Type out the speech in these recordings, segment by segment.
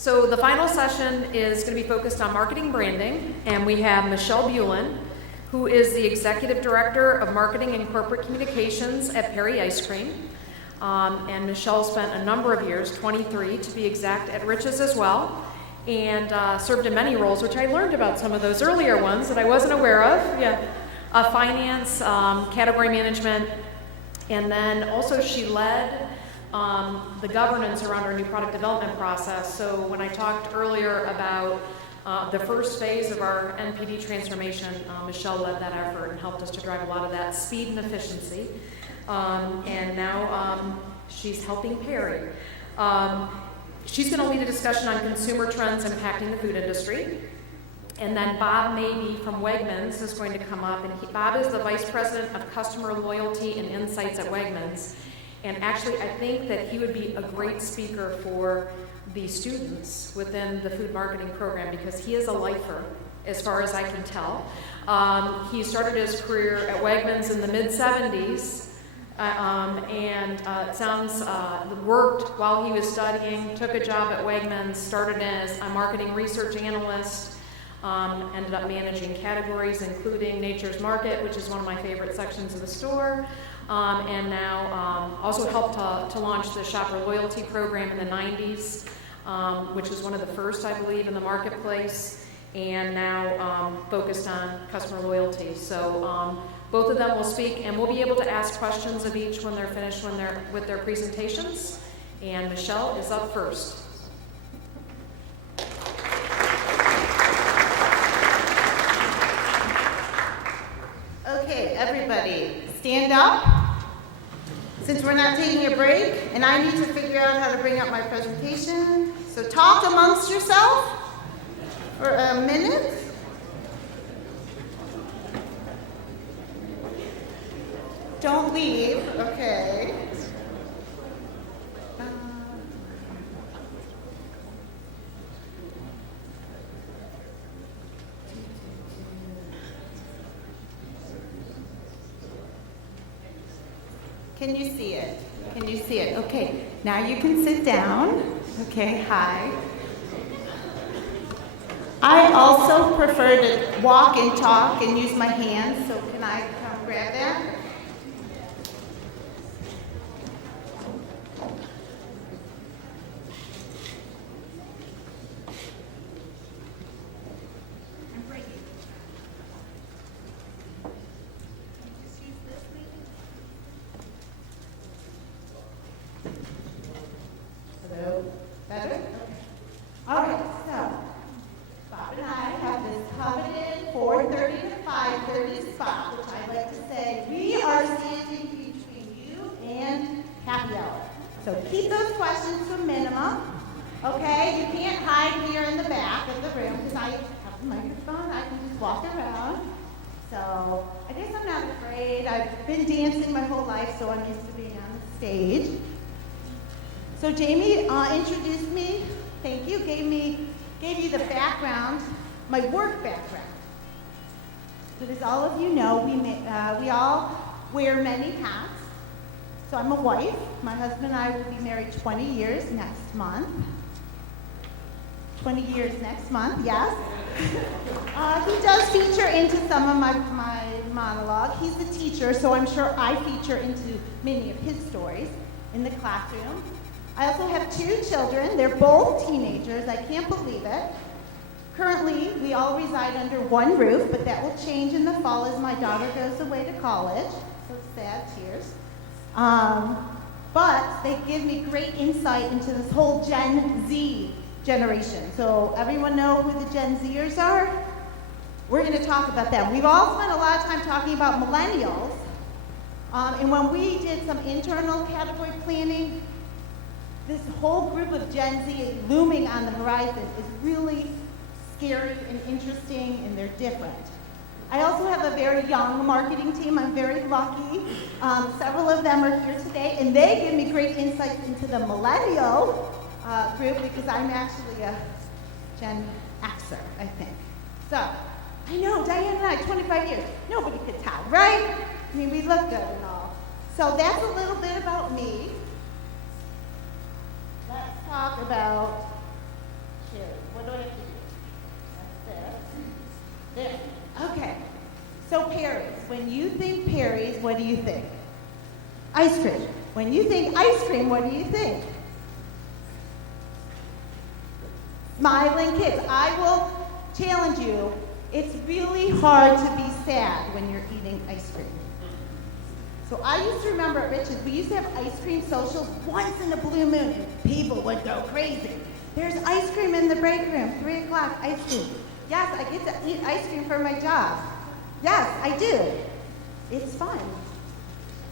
So the final session is going to be focused on marketing branding, and we have Michelle Bulin, who is the Executive Director of Marketing and Corporate Communications at Perry Ice Cream. And Michelle spent a number of years, 23 to be exact, at Rich's as well, and served in many roles, which I learned about some of those earlier ones that I wasn't aware of. Finance, category management, and then also she led the governance around our new product development process. So when I talked earlier about the first phase of our NPD transformation, Michelle led that effort and helped us to drive a lot of that speed and efficiency. And now she's helping Perry. She's going to lead a discussion on consumer trends impacting the food industry. And then Bob Mabey from Wegmans is going to come up. And Bob is the Vice President of Customer Loyalty and Insights at Wegmans. And actually, I think that he would be a great speaker for the students within the food marketing program because he is a lifer, as far as I can tell. He started his career at Wegmans in the mid-'70s. It sounds worked while he was studying, took a job at Wegmans, started as a marketing research analyst, ended up managing categories including Nature's Market, which is one of my favorite sections of the store, and now also helped to launch the shopper loyalty program in the 90s, which is one of the first, I believe, in the marketplace, and now focused on customer loyalty. So both of them will speak, and we'll be able to ask questions of each when they're finished with their presentations. And Michelle is up first. Okay, everybody, stand up. Since we're not taking a break, and I need to figure out how to bring up my presentation. So talk amongst yourself for a minute. Don't leave, okay. Can you see it? Can you see it? Okay, now you can sit down. Okay, hi. I also prefer to walk and talk and use my hands, so can I come grab that? Better? Okay. All right, so Bob and I have this coveted 4:30 to 5:30 spot, which I like to say, we are standing between you and happy hour. So keep those questions to a minimum, okay? You can't hide here in the back of the room because I have the microphone, I can just walk around. So I guess I'm not afraid. I've been dancing my whole life, so I'm used to being on the stage. So Jamie introduced me, thank you, gave you the background, my work background. But as all of you know, we all wear many hats. So I'm a wife. My husband and I will be married 20 years next month. 20 years next month, yes. He does feature into some of my monologue. He's the teacher, so I'm sure I feature into many of his stories in the classroom. I also have 2 children. They're both teenagers. I can't believe it. Currently, we all reside under one roof, but that will change in the fall as my daughter goes away to college. So sad, tears. But they give me great insight into this whole Gen Z generation. So everyone know who the Gen Zers are? We're going to talk about them. We've all spent a lot of time talking about millennials. And when we did some internal category planning, this whole group of Gen Z looming on the horizon is really scary and interesting, and they're different. I also have a very young marketing team. I'm very lucky. Several of them are here today, and they give me great insights into the millennial group because I'm actually a Gen Xer, I think. So, I know, Diane and I, 25 years. Nobody could tell, right? I mean, we look good and all. So that's a little bit about me. Let's talk about when you think Perry's, what do you think? Ice cream. When you think ice cream, what do you think? Smiling kids. I will challenge you. It's really hard to be sad when you're eating ice cream. So I used to remember at Rich's, we used to have ice cream socials once in a blue moon, and people would go crazy. There's ice cream in the break room, 3 o'clock, ice cream. Yes, I get to eat ice cream for my job. Yes, I do. It's fun.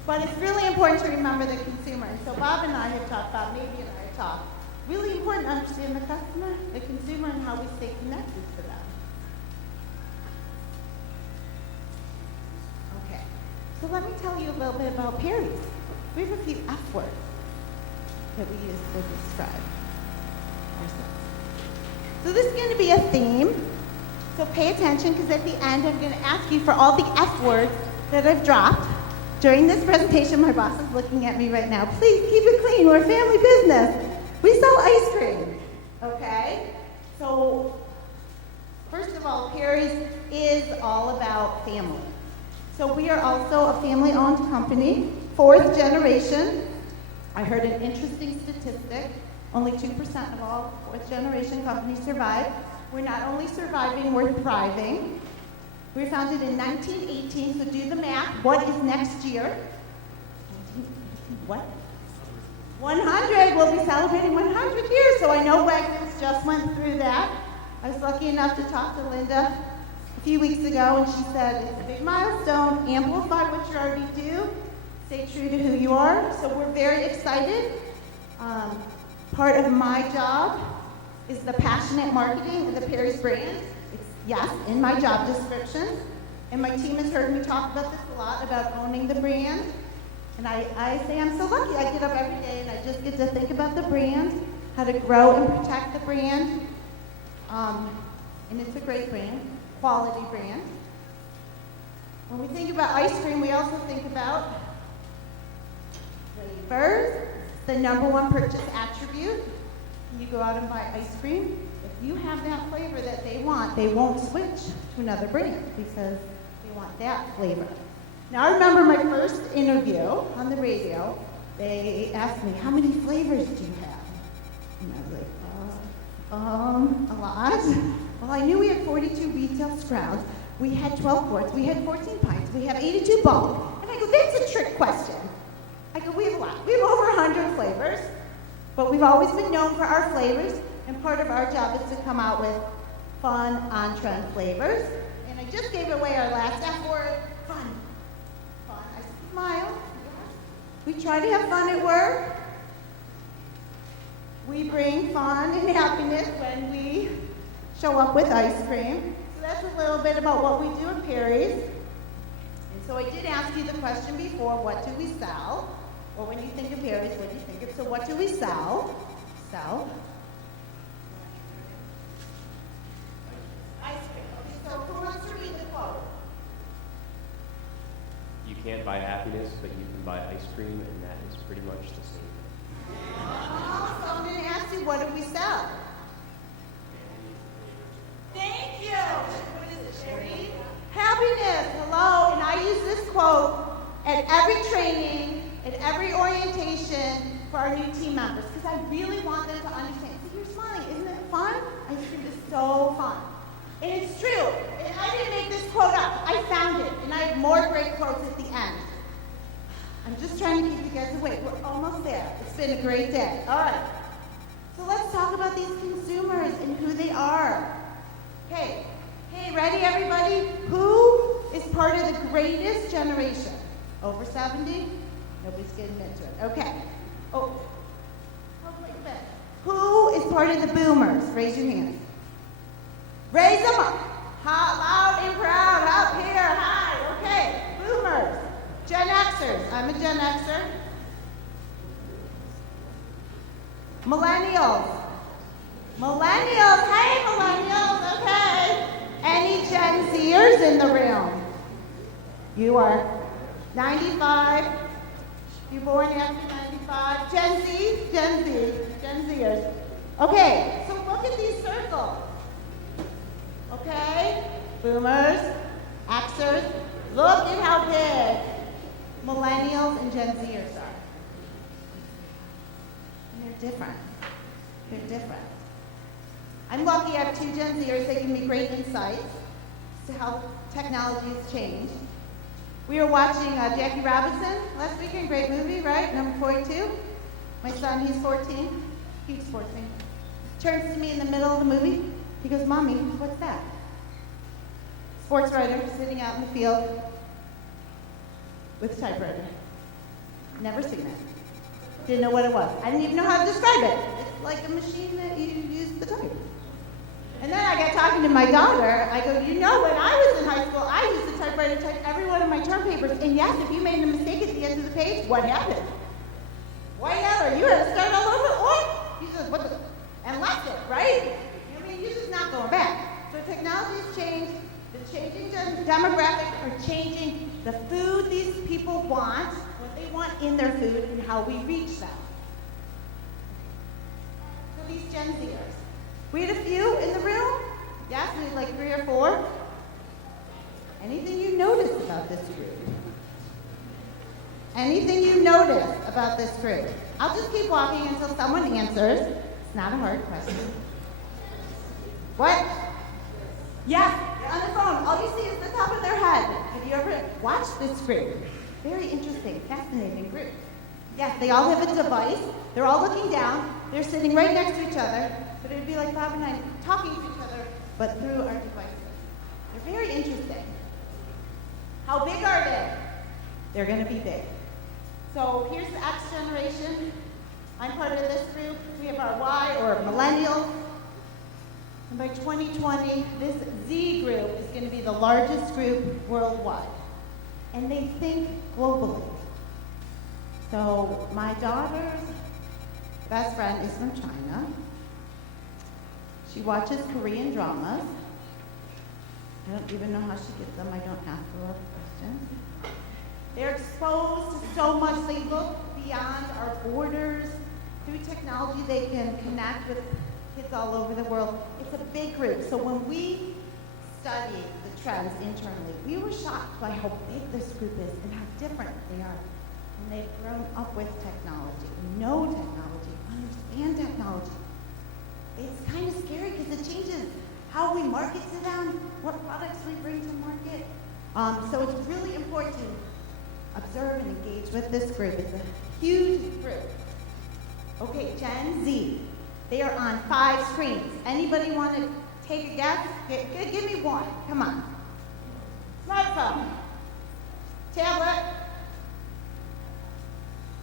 But it's really important to remember the consumer. And so Bob and I have talked about, maybe in our talk, really important to understand the customer, the consumer, and how we stay connected to them. Okay, so let me tell you a little bit about Perry's. We have a few F words that we use to describe ourselves. So this is going to be a theme, so pay attention, because at the end I'm going to ask you for all the F words that I've dropped during this presentation. My boss is looking at me right now. Please keep it clean, we're a family business. We sell ice cream, okay? So first of all, Perry's is all about family. So we are also a family-owned company, 4th generation. I heard an interesting statistic. Only 2% of all 4th generation companies survive. We're not only surviving, we're thriving. We were founded in 1918, so do the math. What is next year? What? 100. We'll be celebrating 100 years, so I know Wegmans just went through that. I was lucky enough to talk to Linda a few weeks ago, and she said, it's a big milestone. Amplify what you already do. Stay true to who you are. So we're very excited. Part of my job is the passionate marketing of the Perry's brand. It's, yes, in my job description. And my team has heard me talk about this a lot, about owning the brand. And I say I'm so lucky. I get up every day and I just get to think about the brand, how to grow and protect the brand. And it's a great brand, quality brand. When we think about ice cream, we also think about flavors. The #1 purchase attribute. When you go out and buy ice cream, if you have that flavor that they want, they won't switch to another brand because they want that flavor. Now I remember my first interview on the radio, they asked me, how many flavors do you have? And I was like, a lot. Well, I knew we had 42 retail sprouts, we had 12 quarts, we had 14 pints, we have 82 bulk. And I go, that's a trick question. I go, we have a lot. We have over 100 flavors, but we've always been known for our flavors, and part of our job is to come out with fun, on-trend flavors. And I just gave away our last F word, fun. Fun, I smile. We try to have fun at work. We bring fun and happiness when we show up with ice cream. So that's a little bit about what we do at Perry's. And so I did ask you the question before, what do we sell? Or when you think of Perry's, what do you think of? So what do we sell? Sell. Ice cream. Okay, so who wants to read the quote? You can't buy happiness, but you can buy ice cream, and that is pretty much the same thing. So I'm going to ask you, what do we sell? Thank you. What is it, Sherry? Happiness. Hello. And I use this quote at every training, at every orientation for our new team members, because I really want them to understand. See, you're smiling. Isn't it fun? Ice cream is so fun. And it's true. And I didn't make this quote up. I found it. And I have more great quotes at the end. I'm just trying to keep you guys awake. We're almost there. It's been a great day. All right. So let's talk about these consumers and who they are. Okay. Hey, ready, everybody? Who is part of the greatest generation? Over 70? Nobody's getting into it. Okay. Oh, wait a minute. Who is part of the boomers? Raise your hands. Raise them up. Loud and proud. Up here. High. Okay. Boomers. Gen Xers. I'm a Gen Xer. Millennials. Millennials. Hey, millennials. Okay. Any Gen Zers in the room? You are 95. You're born after 95. Gen Z? Gen Z. Gen Zers. Okay, so look at these circles. Okay? Boomers, Xers, Look at how big Millennials and Gen Zers are. And they're different. They're different. I'm lucky I have two Gen Zers that give me great insights to how technology has changed. We were watching Jackie Robinson last weekend, great movie, right? Number 42. My son, he's 14, huge sports fan. Turns to me in the middle of the movie. He goes, "Mommy, what's that?" Sports writer sitting out in the field with a typewriter. Never seen it. Didn't know what it was. I didn't even know how to describe it. It's like a machine that you use to type. And then I got talking to my daughter. I go, "You know, when I was in high school, I used the typewriter to type every one of my term papers. And yes, if you made a mistake at the end of the page, what happened? Whatever, you had to start all over. What?" He says, "What the?" And left it, right? I mean, you're just not going back. So technology has changed. The changing demographics are changing the food these people want, what they want in their food, and how we reach them. So these Gen Zers. We had a few in the room. Yes, we had like 3 or 4. Anything you notice about this group? Anything you notice about this group? I'll just keep walking until someone answers. It's not a hard question. What? Yes, they're on the phone. All you see is the top of their head. Have you ever watched this group? Very interesting, fascinating group. Yes, they all have a device. They're all looking down. They're sitting right next to each other. But it would be like Bob and I talking to each other, but through our devices. They're very interesting. How big are they? They're going to be big. So here's the X generation. I'm part of this group. We have our Y, or Millennial. And by 2020, this Z group is going to be the largest group worldwide. And they think globally. So my daughter's best friend is from China. She watches Korean dramas. I don't even know how she gets them. I don't ask her questions. They're exposed to so much. They look beyond our borders. Through technology, they can connect with kids all over the world. It's a big group. So when we studied the trends internally, we were shocked by how big this group is and how different they are. And they've grown up with technology, know technology, understand technology. It's kind of scary because it changes how we market to them, what products we bring to market. So it's really important to observe and engage with this group. It's a huge group. Okay, Gen Z. They are on 5 screens. Anybody want to take a guess? Give me one. Come on. Smartphone. Tablet.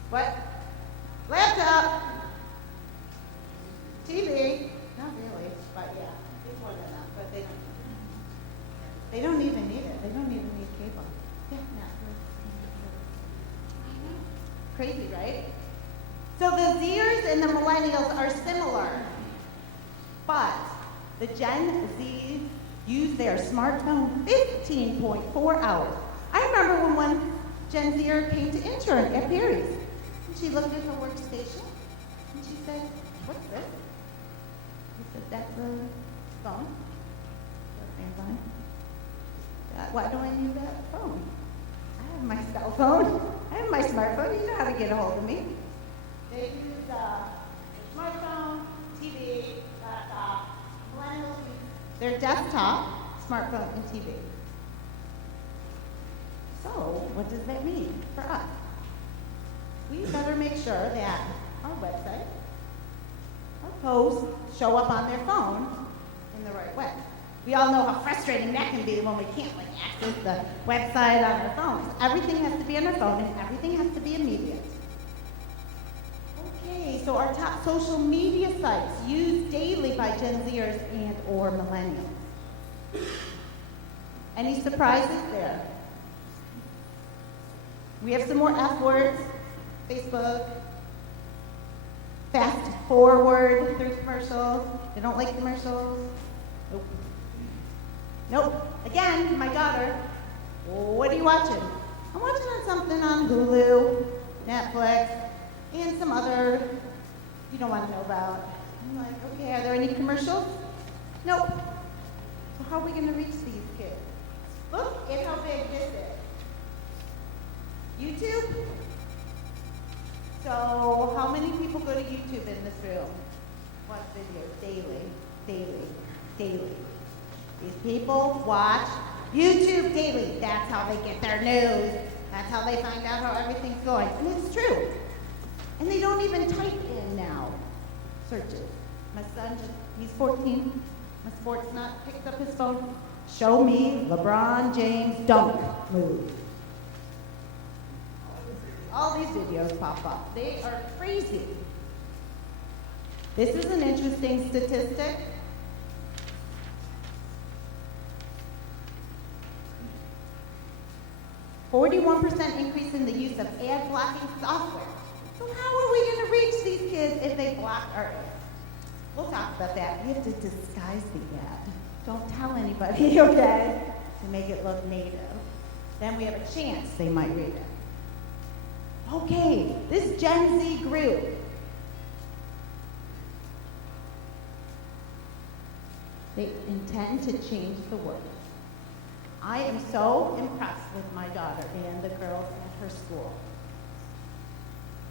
What? Laptop. TV. Not really, but yeah, it's more than that. But they don't even need it. They don't even need cable. Yeah, Netflix. Crazy, right? So the Zers and the Millennials are similar, but the Gen Z use their smartphone 15.4 hours. I remember when one Gen Zer came to intern at Perry's. And she looked at her workstation and she said, "What's this?" I said, "That's a phone." Why do I need that phone? I have my cell phone. I have my smartphone. You know how to get a hold of me. They use smartphone, TV, laptop. Millennials use their desktop, smartphone, and TV. So, what does that mean for us? We better make sure that our website, our posts, show up on their phone in the right way. We all know how frustrating that can be when we can't access the website on our phones. Everything has to be on our phone, and everything has to be immediate. Okay, so our top social media sites used daily by Gen Zers and or Millennials. Any surprises there? We have some more F words. Facebook. Fast forward through commercials. They don't like commercials. Nope. Nope. Again, my daughter. What are you watching? I'm watching something on Hulu, Netflix, and some other you don't want to know about. I'm like, okay, are there any commercials? Nope. So how are we going to reach these kids? Look at how big this is. YouTube? So how many people go to YouTube in this room? Watch videos daily, daily, daily. These people watch YouTube daily. That's how they get their news. That's how they find out how everything's going. And it's true. And they don't even type in now searches. My son he's 14. My sports nut picks up his phone. Show me LeBron James dunk move. All these videos pop up. They are crazy. This is an interesting statistic. 41% increase in the use of ad blocking software. So how are we going to reach these kids if they block our ads? We'll talk about that. You have to disguise the ad. Don't tell anybody, okay? To make it look native. Then we have a chance they might read it. Okay, this Gen Z group. They intend to change the world. I am so impressed with my daughter and the girls at her school.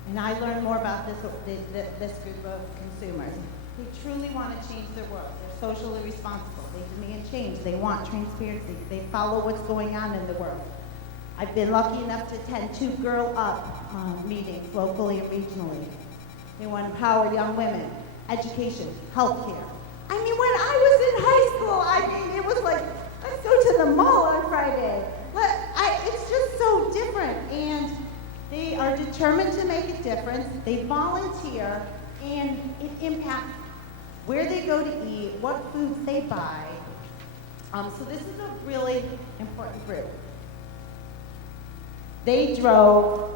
And I learned more about this group of consumers. They truly want to change their world. They're socially responsible. They demand change. They want transparency. They follow what's going on in the world. I've been lucky enough to attend 2 Girl Up meetings locally and regionally. They want to empower young women, education, healthcare. I mean, when I was in high school, it was like, let's go to the mall on Friday. It's just so different. And they are determined to make a difference. They volunteer, and it impacts where they go to eat, what foods they buy. So this is a really important group. They drove,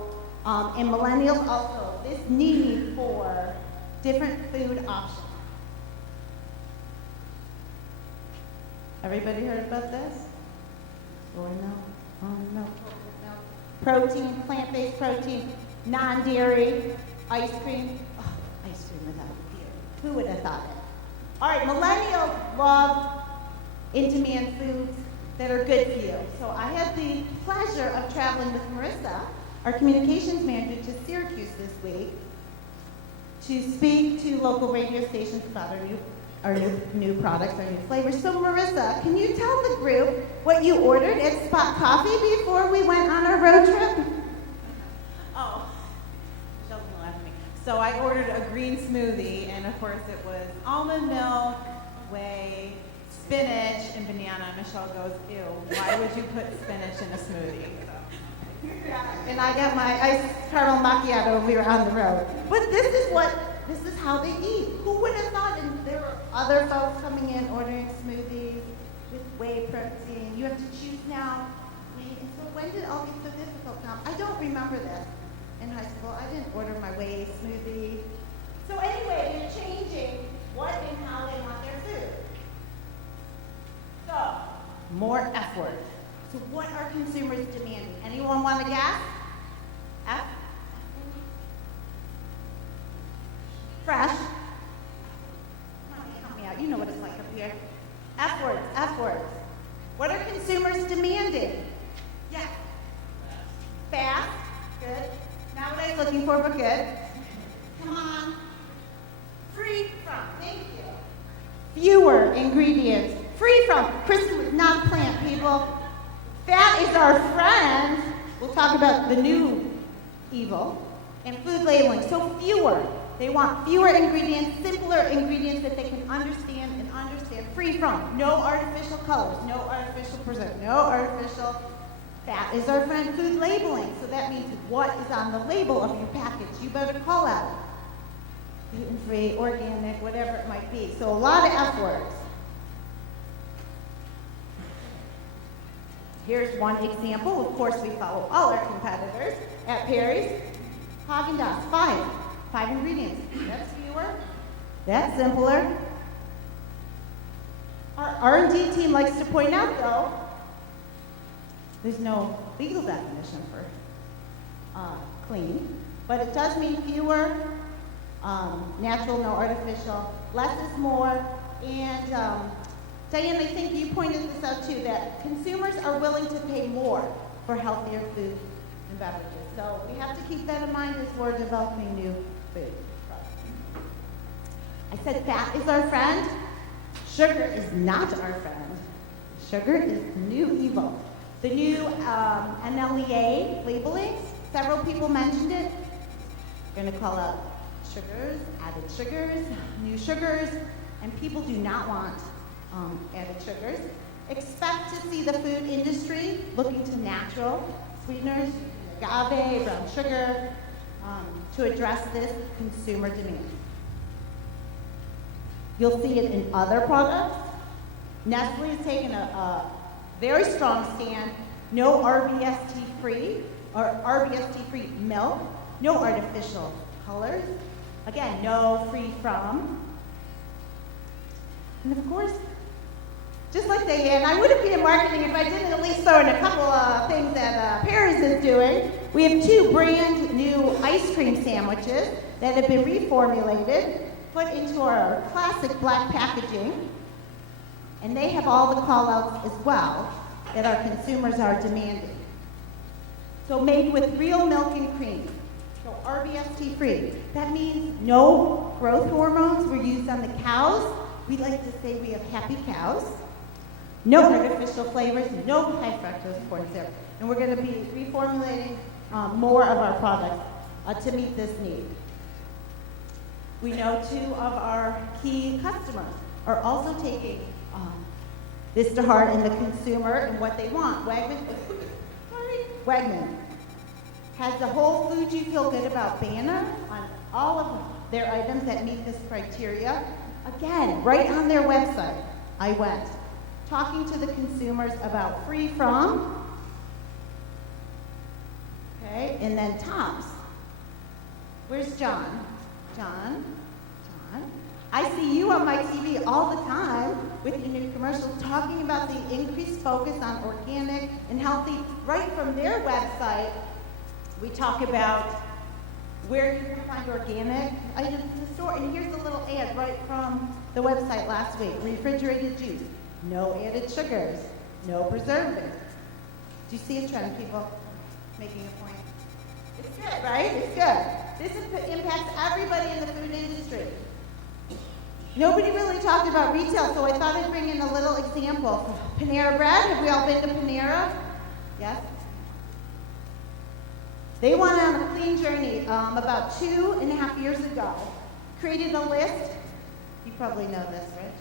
and Millennials also, this need for different food options. Everybody heard about this? Or no? Oh, no. Protein, plant-based protein, non-dairy, ice cream. Oh, ice cream without dairy. Who would have thought it? All right, Millennials love in-demand foods that are good for you. So I had the pleasure of traveling with Marissa, our communications manager, to Syracuse this week to speak to local radio stations about our new products, our new flavors. So Marissa, can you tell the group what you ordered at Spot Coffee before we went on our road trip? Oh, Michelle's gonna laugh at me. So I ordered a green smoothie, and of course it was almond milk, whey, spinach, and banana. Michelle goes, ew, why would you put spinach in a smoothie? And I got my iced caramel macchiato. We were on the road. But this is how they eat. Who would have thought? And there were other folks coming in ordering smoothies with whey protein. You have to choose now. Wait, and so when did all these so difficult come? I don't remember this in high school. I didn't order my whey smoothie. So anyway, they're changing what and how they want their food. So, more effort. So what are consumers demanding? Anyone want to guess? F? Fresh. Help me out. You know what it's like up here. F words, F words. What are consumers demanding? Yeah. Fast. Good. Not what I was looking for, but good. Come on. Free from. Thank you. Fewer ingredients. Free from. Kristen was not a plant, people. Fat is our friend. We'll talk about the new evil. And food labeling. So fewer. They want fewer ingredients, simpler ingredients that they can understand and understand. Free from. No artificial colors. No artificial preservatives. No artificial. Fat is our friend. Food labeling. So that means what is on the label of your package. You better call out. Gluten-free, organic, whatever it might be. So a lot of F words. Here's one example. Of course, we follow all our competitors at Perry's. Haagen-Dazs, 5 ingredients. That's fewer. That's simpler. Our R&D team likes to point out, though, there's no legal definition for clean, but it does mean fewer, natural, no artificial, less is more, and Diane, I think you pointed this out too, that consumers are willing to pay more for healthier food and beverages. So we have to keep that in mind as we're developing new food. I said fat is our friend. Sugar is not our friend. Sugar is the new evil. The new NLEA labeling, several people mentioned it. We're going to call out sugars, added sugars, new sugars, and people do not want added sugars. Expect to see the food industry looking to natural sweeteners, agave, brown sugar, to address this consumer demand. You'll see it in other products. Nestle has taken a very strong stand. No RBST-free or RBST-free milk. No artificial colors. Again, no free from. And of course, just like Diane, I wouldn't be in marketing if I didn't at least throw in a couple of things that Paris is doing. We have 2 brand new ice cream sandwiches that have been reformulated, put into our classic black packaging, and they have all the call-outs as well that our consumers are demanding. So made with real milk and cream, so RBST free. That means no growth hormones were used on the cows. We like to say we have happy cows. No artificial flavors, no high fructose corn syrup. And we're going to be reformulating more of our products to meet this need. We know 2 of our key customers are also taking this to heart in the consumer and what they want. Wegman has the Whole Foods You Feel Good About banner on all of their items that meet this criteria. Again, right on their website, I went, talking to the consumers about free from, okay, and then Tom's. Where's John? John, I see you on my TV all the time with your new commercials talking about the increased focus on organic and healthy. Right from their website, we talk about where you can find organic items in the store. And here's a little ad right from the website last week. Refrigerated juice, no added sugars, no preservatives. Do you see a trend, people making a point? It's good, right? It's good. This impacts everybody in the food industry. Nobody really talked about retail, so I thought I'd bring in a little example. Panera Bread, have we all been to Panera? Yes? They went on a clean journey about 2.5 years ago. Created a list. You probably know this, right?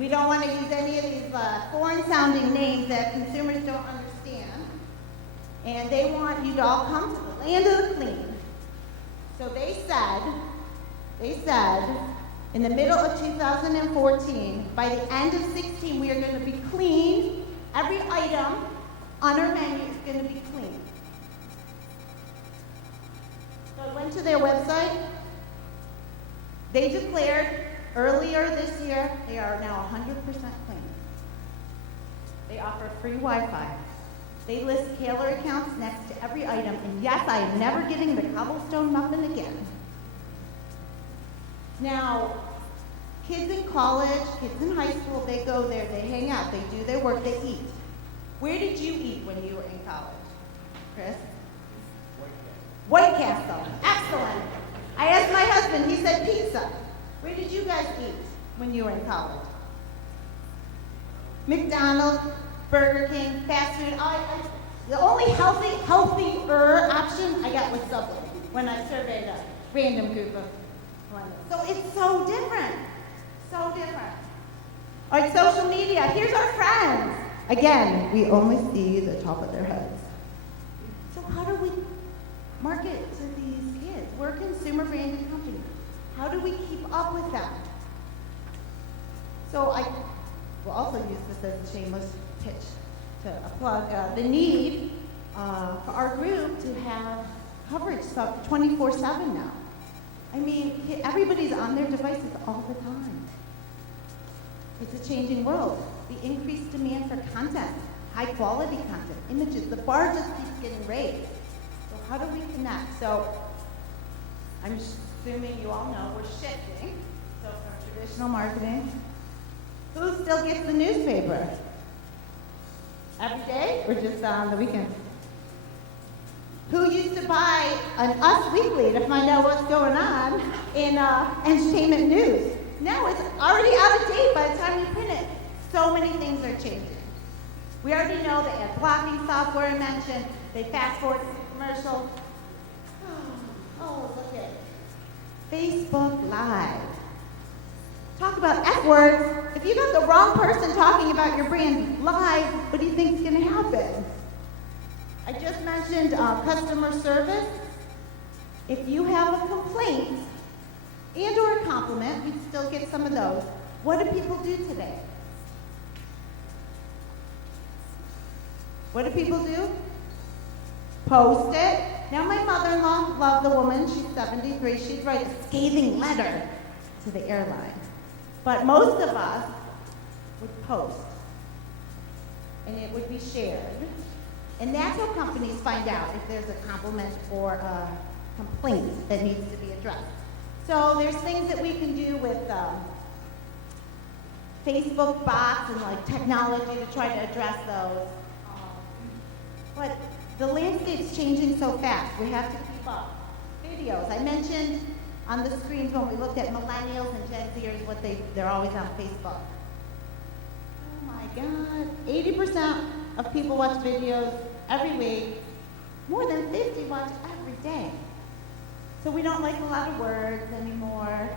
We don't want to use any of these foreign-sounding names that consumers don't understand. And they want you to all come to the land of the clean. So they said, in the middle of 2014, by the end of 16, we are going to be clean. Every item on our menu is going to be clean. So I went to their website. They declared earlier this year they are now 100% clean. They offer free Wi-Fi. They list calorie counts next to every item. And yes, I am never getting the cobblestone muffin again. Now, kids in college, kids in high school, they go there, they hang out, they do their work, they eat. Where did you eat when you were in college, Chris? White Castle. Excellent. I asked my husband, he said pizza. Where did you guys eat when you were in college? McDonald's, Burger King, fast food. The only healthier option I got was Subway when I surveyed a random group of So it's so different. So different. All right, social media. Here's our friends. Again, we only see the top of their heads. So how do we market to these kids? We're a consumer branded company. How do we keep up with them? So I will also use this as a shameless pitch to plug the need for our group to have coverage 24/7 now. I mean, everybody's on their devices all the time. It's a changing world. The increased demand for content, high quality content, images, the bar just keeps getting raised. So how do we connect? So I'm assuming you all know we're shifting. So from traditional marketing, who still gets the newspaper? Every day or just on the weekend? who used to buy an Us Weekly to find out what's going on in entertainment news. Now it's already out of date by the time you print it. So many things are changing. We already know the ad blocking software I mentioned. They fast forward commercials. Oh, look at Facebook Live. Talk about F words. If you got the wrong person talking about your brand live, what do you think is going to happen? I just mentioned customer service. If you have a complaint and or a compliment, we still get some of those. What do people do today? What do people do? Post it. Now my mother-in-law, loved the woman, she's 73, she'd write a scathing letter to the airline. But most of us would post, and it would be shared. And that's how companies find out if there's a compliment or a complaint that needs to be addressed. So there's things that we can do with Facebook bots and like technology to try to address those. But the landscape's changing so fast. We have to keep up. Videos. I mentioned on the screens when we looked at Millennials and Gen Zers, they're always on Facebook. Oh my God. 80% of people watch videos every week. More than 50 watch every day. So we don't like a lot of words anymore.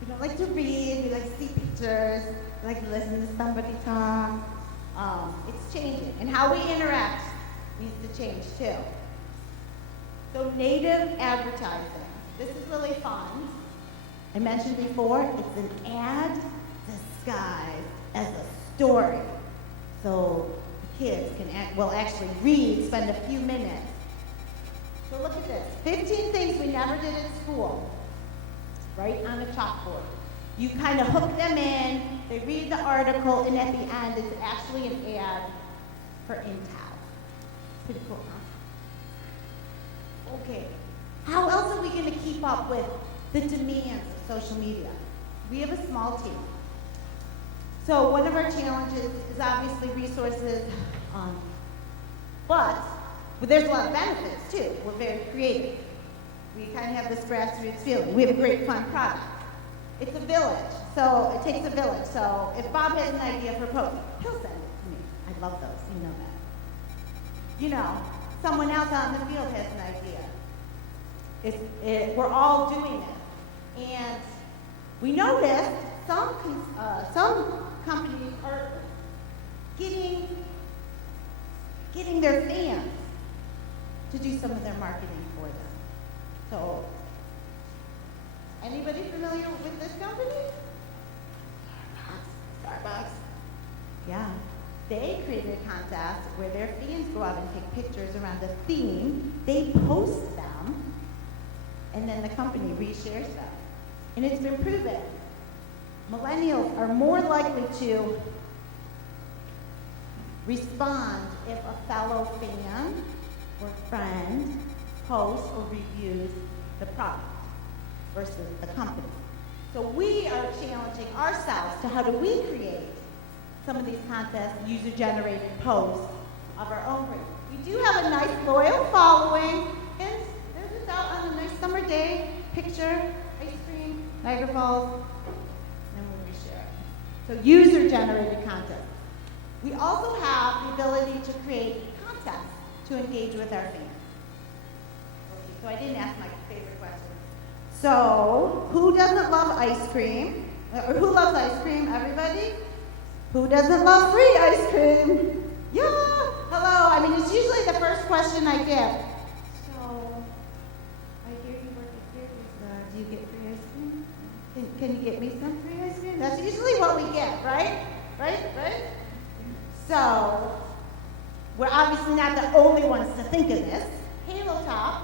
We don't like to read. We like to see pictures. We like to listen to somebody talk. It's changing. And how we interact needs to change too. So native advertising. This is really fun. I mentioned before, it's an ad disguised as a story. So the kids will actually read, spend a few minutes. So look at this, 15 things we never did at school, right on a chalkboard. You kind of hook them in, they read the article, and at the end, it's actually an ad for Intel. Pretty cool, huh? Okay, how else are we going to keep up with the demands of social media? We have a small team. So one of our challenges is obviously resources, but there's a lot of benefits too. We're very creative. We kind of have this grassroots feeling. We have a great fun product. It's a village, so it takes a village. So if Bob has an idea for a post, he'll send it to me. I love those, you know that. You know, someone else out in the field has an idea. We're all doing it. And we noticed some companies are getting their fans to do some of their marketing for them. So, anybody familiar with this company? Starbucks. Yeah. They created a contest where their fans go out and take pictures around the theme. They post them, and then the company reshares them. And it's been proven. Millennials are more likely to respond if a fellow fan or friend posts or reviews the product versus the company. So we are challenging ourselves to how do we create some of these contests, user-generated posts of our own brand. We do have a nice loyal following, and there's this out on a nice summer day, picture, ice cream, Niagara Falls, and we'll reshare it. So user-generated content. We also have the ability to create contests to engage with our fans. Okay, so I didn't ask my favorite question. So, who doesn't love ice cream? Or who loves ice cream? Everybody? Who doesn't love free ice cream? Yeah! Hello! I mean, it's usually the first question I get. So, I hear you work at Fairview. Do you get free ice cream? Can you get me some free ice cream? That's usually what we get, right? Right? So, we're obviously not the only ones to think of this. Halo Top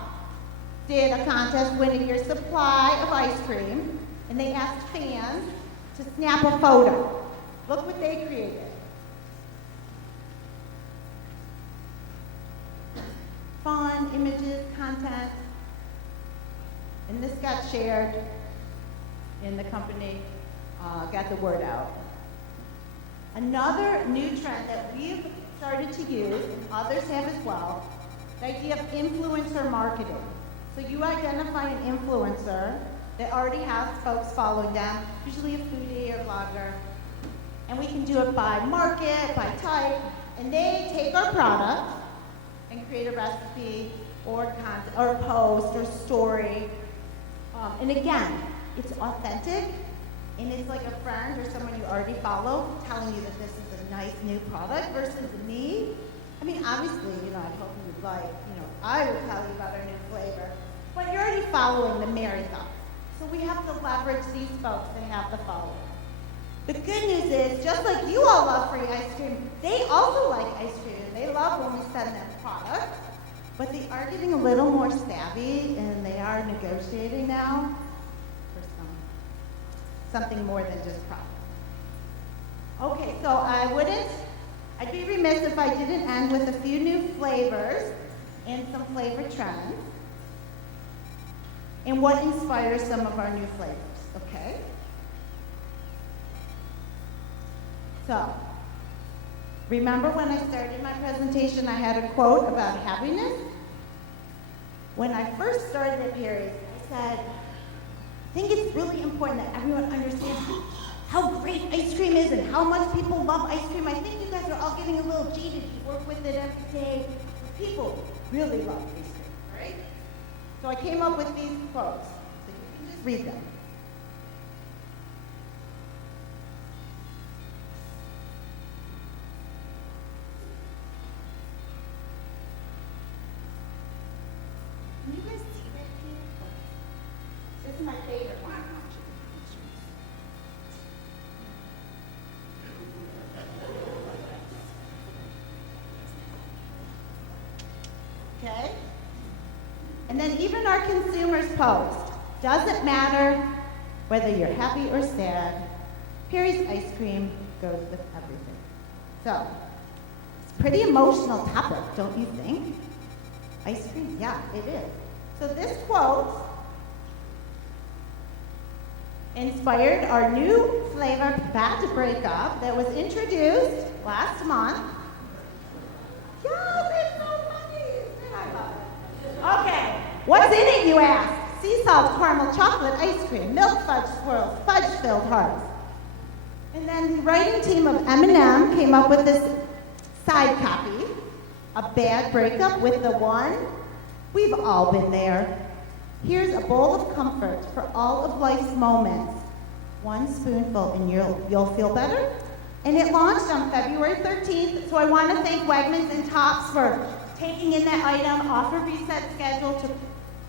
did a contest winning your supply of ice cream, and they asked fans to snap a photo. Look what they created. Fun, images, content. And this got shared, and the company got the word out. Another new trend that we've started to use, and others have as well, the idea of influencer marketing. So you identify an influencer that already has folks following them, usually a foodie or blogger, and we can do it by market, by type, and they take our product and create a recipe or content, or post or story. And again, it's authentic, and it's like a friend or someone you already follow telling you that this is a nice new product versus me. I mean, obviously, I hope you would like, I would tell you about our new flavor, but you're already following the marathon. So we have to leverage these folks that have the following. The good news is, just like you all love free ice cream, they also like ice cream, and they love when we send them products, but they are getting a little more savvy, and they are negotiating now for something more than just product. Okay, so I'd be remiss if I didn't end with a few new flavors and some flavor trends, and what inspires some of our new flavors, okay? So, remember when I started my presentation, I had a quote about happiness? When I first started at Perry's, I said, I think it's really important that everyone understands how great ice cream is and how much people love ice cream. I think you guys are all getting a little jaded. You work with it every day. People really love ice cream, right? So I came up with these quotes. So you can just read them. Can you guys see that here? This is my favorite one. Okay? And then even our consumers post, doesn't matter whether you're happy or sad, Perry's ice cream goes with everything. So, it's a pretty emotional topic, don't you think? Ice cream? Yeah, it is. So this quote inspired our new flavor, Bad Breakup, that was introduced last month. Yes, it's so funny. I love it. Okay, what's in it, you ask? Sea salt caramel chocolate ice cream, milk fudge swirls, fudge-filled hearts. And then the writing team of M&M came up with this side copy, a bad breakup with the one. We've all been there. Here's a bowl of comfort for all of life's moments. One spoonful and you'll feel better. And it launched on February 13th, so I want to thank Wegmans and Tops for taking in that item off a reset schedule to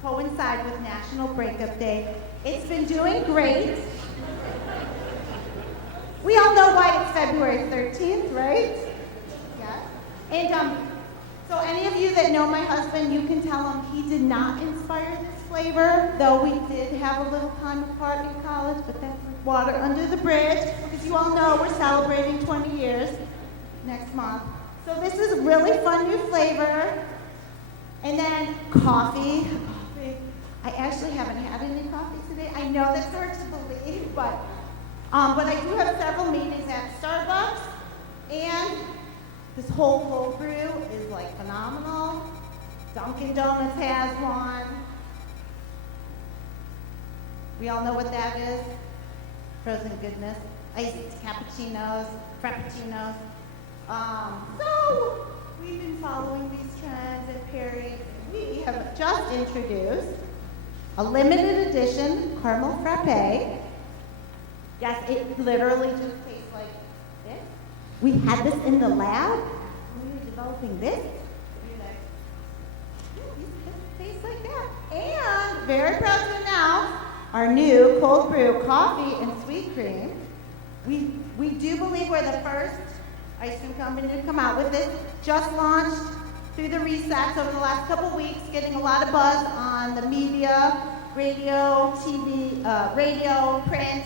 coincide with National Breakup Day. It's been doing great. We all know why it's February 13th, right? Yeah. And so any of you that know my husband, you can tell him he did not inspire this flavor, though we did have a little time apart in college, but that's like water under the bridge, because you all know we're celebrating 20 years next month. So this is a really fun new flavor. And then coffee. I actually haven't had any coffee today. I know that's hard to believe, but I do have several meetings at Starbucks, and this whole cold brew is like phenomenal. Dunkin' Donuts has one. We all know what that is. Frozen goodness. Iced cappuccinos, frappuccinos. So we've been following these trends at Perry's. We have just introduced a limited edition caramel frappe. Yes, it literally just tastes like this. We had this in the lab. We were developing this. We were like, this tastes like that. And very proud to announce our new cold brew coffee and sweet cream. We do believe we're the first ice cream company to come out with this. Just launched through the resets over the last couple weeks, getting a lot of buzz on the media, radio, TV, radio, print.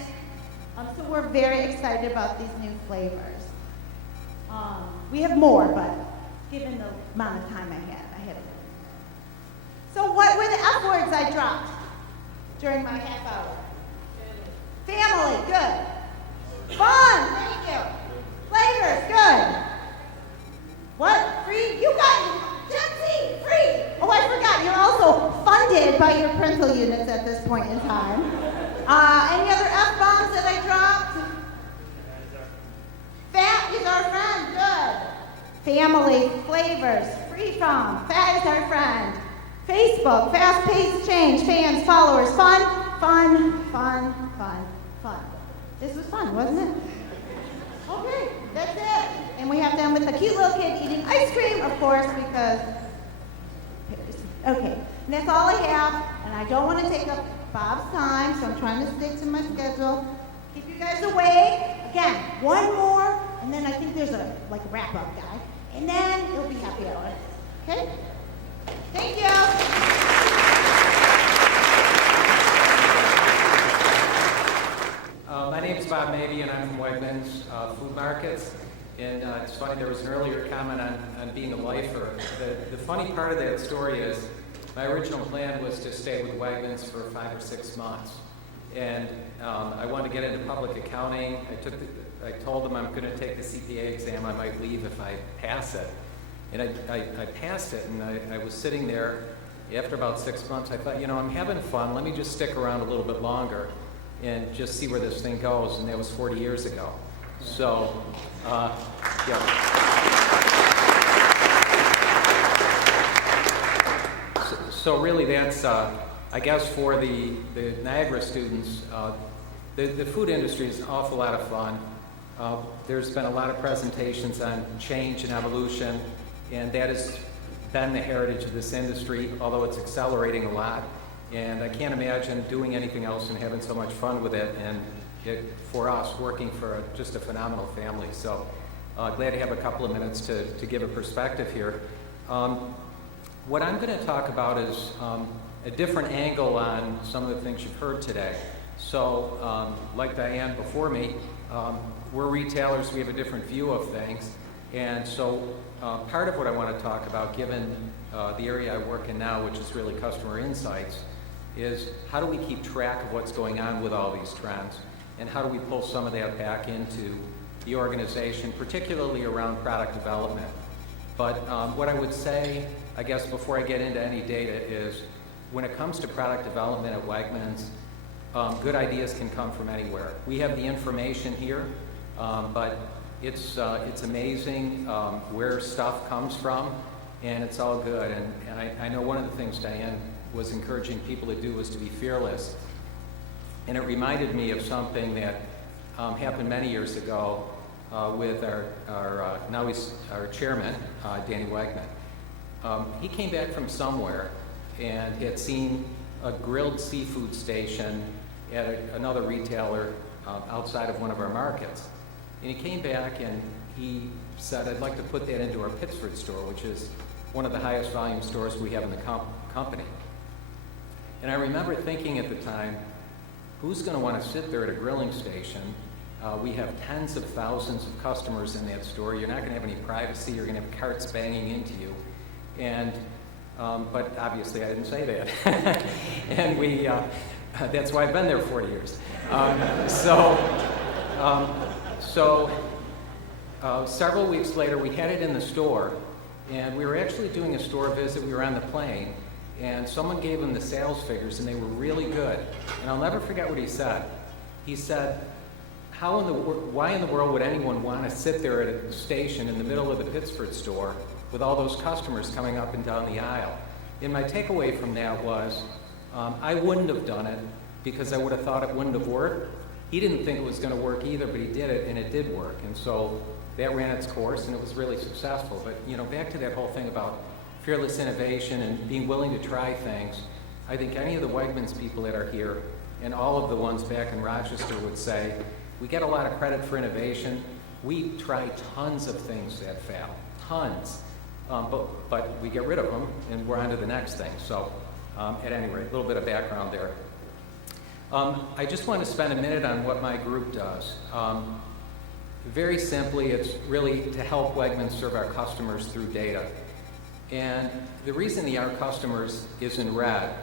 So we're very excited about these new flavors. We have more, but given the amount of time I had to. So what were the F words I dropped during my half hour? Family, good. Fun, thank you. Flavors, good. What? Free? You got it. Gen Z, free. they bite your parental units at this point in time. Any other F-bombs that I dropped? Fat is our friend, good. Family, flavors, free from, fat is our friend. Facebook, fast-paced change, fans, followers, fun, fun, fun, fun, fun. This was fun, wasn't it? Okay, that's it. And we have them with the cute little kid eating ice cream, of course, because, okay. And that's all I have, and I don't want to take up Bob's time, so I'm trying to stick to my schedule. Keep you guys awake. Again, one more, and then I think there's a wrap-up guy, and then it'll be happy hour. Okay? Thank you. My name is Bob Mabey, and I'm from Wegmans Food Markets. And it's funny, there was an earlier comment on being a lifer. The funny part of that story is my original plan was to stay with Wegmans for 5 or 6 months. And I wanted to get into public accounting. I told them I'm going to take the CPA exam. I might leave if I pass it. And I passed it, and I was sitting there. After about 6 months, I thought, I'm having fun. Let me just stick around a little bit longer and just see where this thing goes. And that was 40 years ago. So, yeah. So really, that's, I guess, for the Niagara students, the food industry is an awful lot of fun. There's been a lot of presentations on change and evolution, and that has been the heritage of this industry, although it's accelerating a lot. And I can't imagine doing anything else and having so much fun with it, and for us, working for just a phenomenal family. So glad to have a couple of minutes to give a perspective here. What I'm going to talk about is a different angle on some of the things you've heard today. So like Diane before me, we're retailers, we have a different view of things. And so part of what I want to talk about, given the area I work in now, which is really customer insights, is how do we keep track of what's going on with all these trends, and how do we pull some of that back into the organization, particularly around product development. But what I would say, I guess, before I get into any data is, when it comes to product development at Wegmans, good ideas can come from anywhere. We have the information here, but it's amazing where stuff comes from, and it's all good. And I know one of the things Diane was encouraging people to do was to be fearless. And it reminded me of something that happened many years ago with our chairman, Danny Wegman. He came back from somewhere and had seen a grilled seafood station at another retailer outside of one of our markets. And he came back and he said, I'd like to put that into our Pittsford store, which is one of the highest volume stores we have in the company. And I remember thinking at the time, who's going to want to sit there at a grilling station? We have tens of thousands of customers in that store. You're not going to have any privacy. You're going to have carts banging into you. And but obviously I didn't say that. And that's why I've been there 40 years. Several weeks later, we had it in the store, and we were actually doing a store visit. We were on the plane, and someone gave him the sales figures, and they were really good. And I'll never forget what he said. He said, why in the world would anyone want to sit there at a station in the middle of the Pittsford store with all those customers coming up and down the aisle? And my takeaway from that was, I wouldn't have done it because I would have thought it wouldn't have worked. He didn't think it was going to work either, but he did it, and it did work. And so that ran its course, and it was really successful. But, back to that whole thing about fearless innovation and being willing to try things, I think any of the Wegmans people that are here and all of the ones back in Rochester would say, we get a lot of credit for innovation. We try tons of things that fail, tons. But we get rid of them, and we're on to the next thing. So at any rate, a little bit of background there. I just want to spend a minute on what my group does. Very simply, it's really to help Wegmans serve our customers through data. And the reason our customers is in red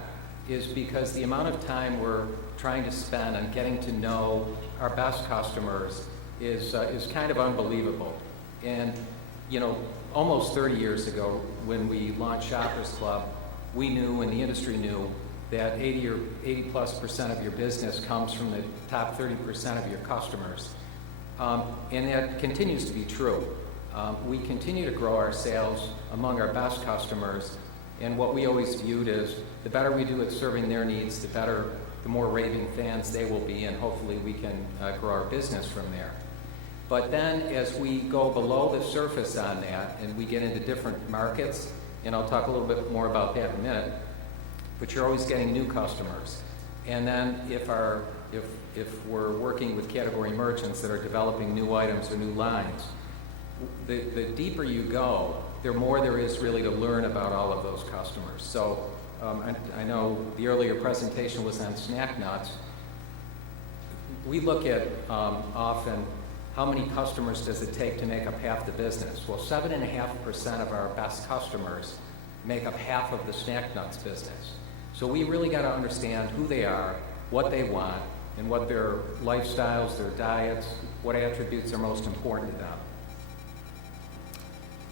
is because the amount of time we're trying to spend on getting to know our best customers is kind of unbelievable. And, almost 30 years ago, when we launched Shoppers Club, we knew, and the industry knew, that 80+% of your business comes from the top 30% of your customers. And that continues to be true. We continue to grow our sales among our best customers, and what we always viewed is the better we do at serving their needs, the more raving fans they will be, and hopefully we can grow our business from there. But then as we go below the surface on that and we get into different markets, and I'll talk a little bit more about that in a minute, but you're always getting new customers. And then if we're working with category merchants that are developing new items or new lines, the deeper you go, the more there is really to learn about all of those customers. So I know the earlier presentation was on snack nuts. We look at often how many customers does it take to make up half the business? Well, 7.5% of our best customers make up half of the snack nuts business. So we really got to understand who they are, what they want, and what their lifestyles, their diets, what attributes are most important to them.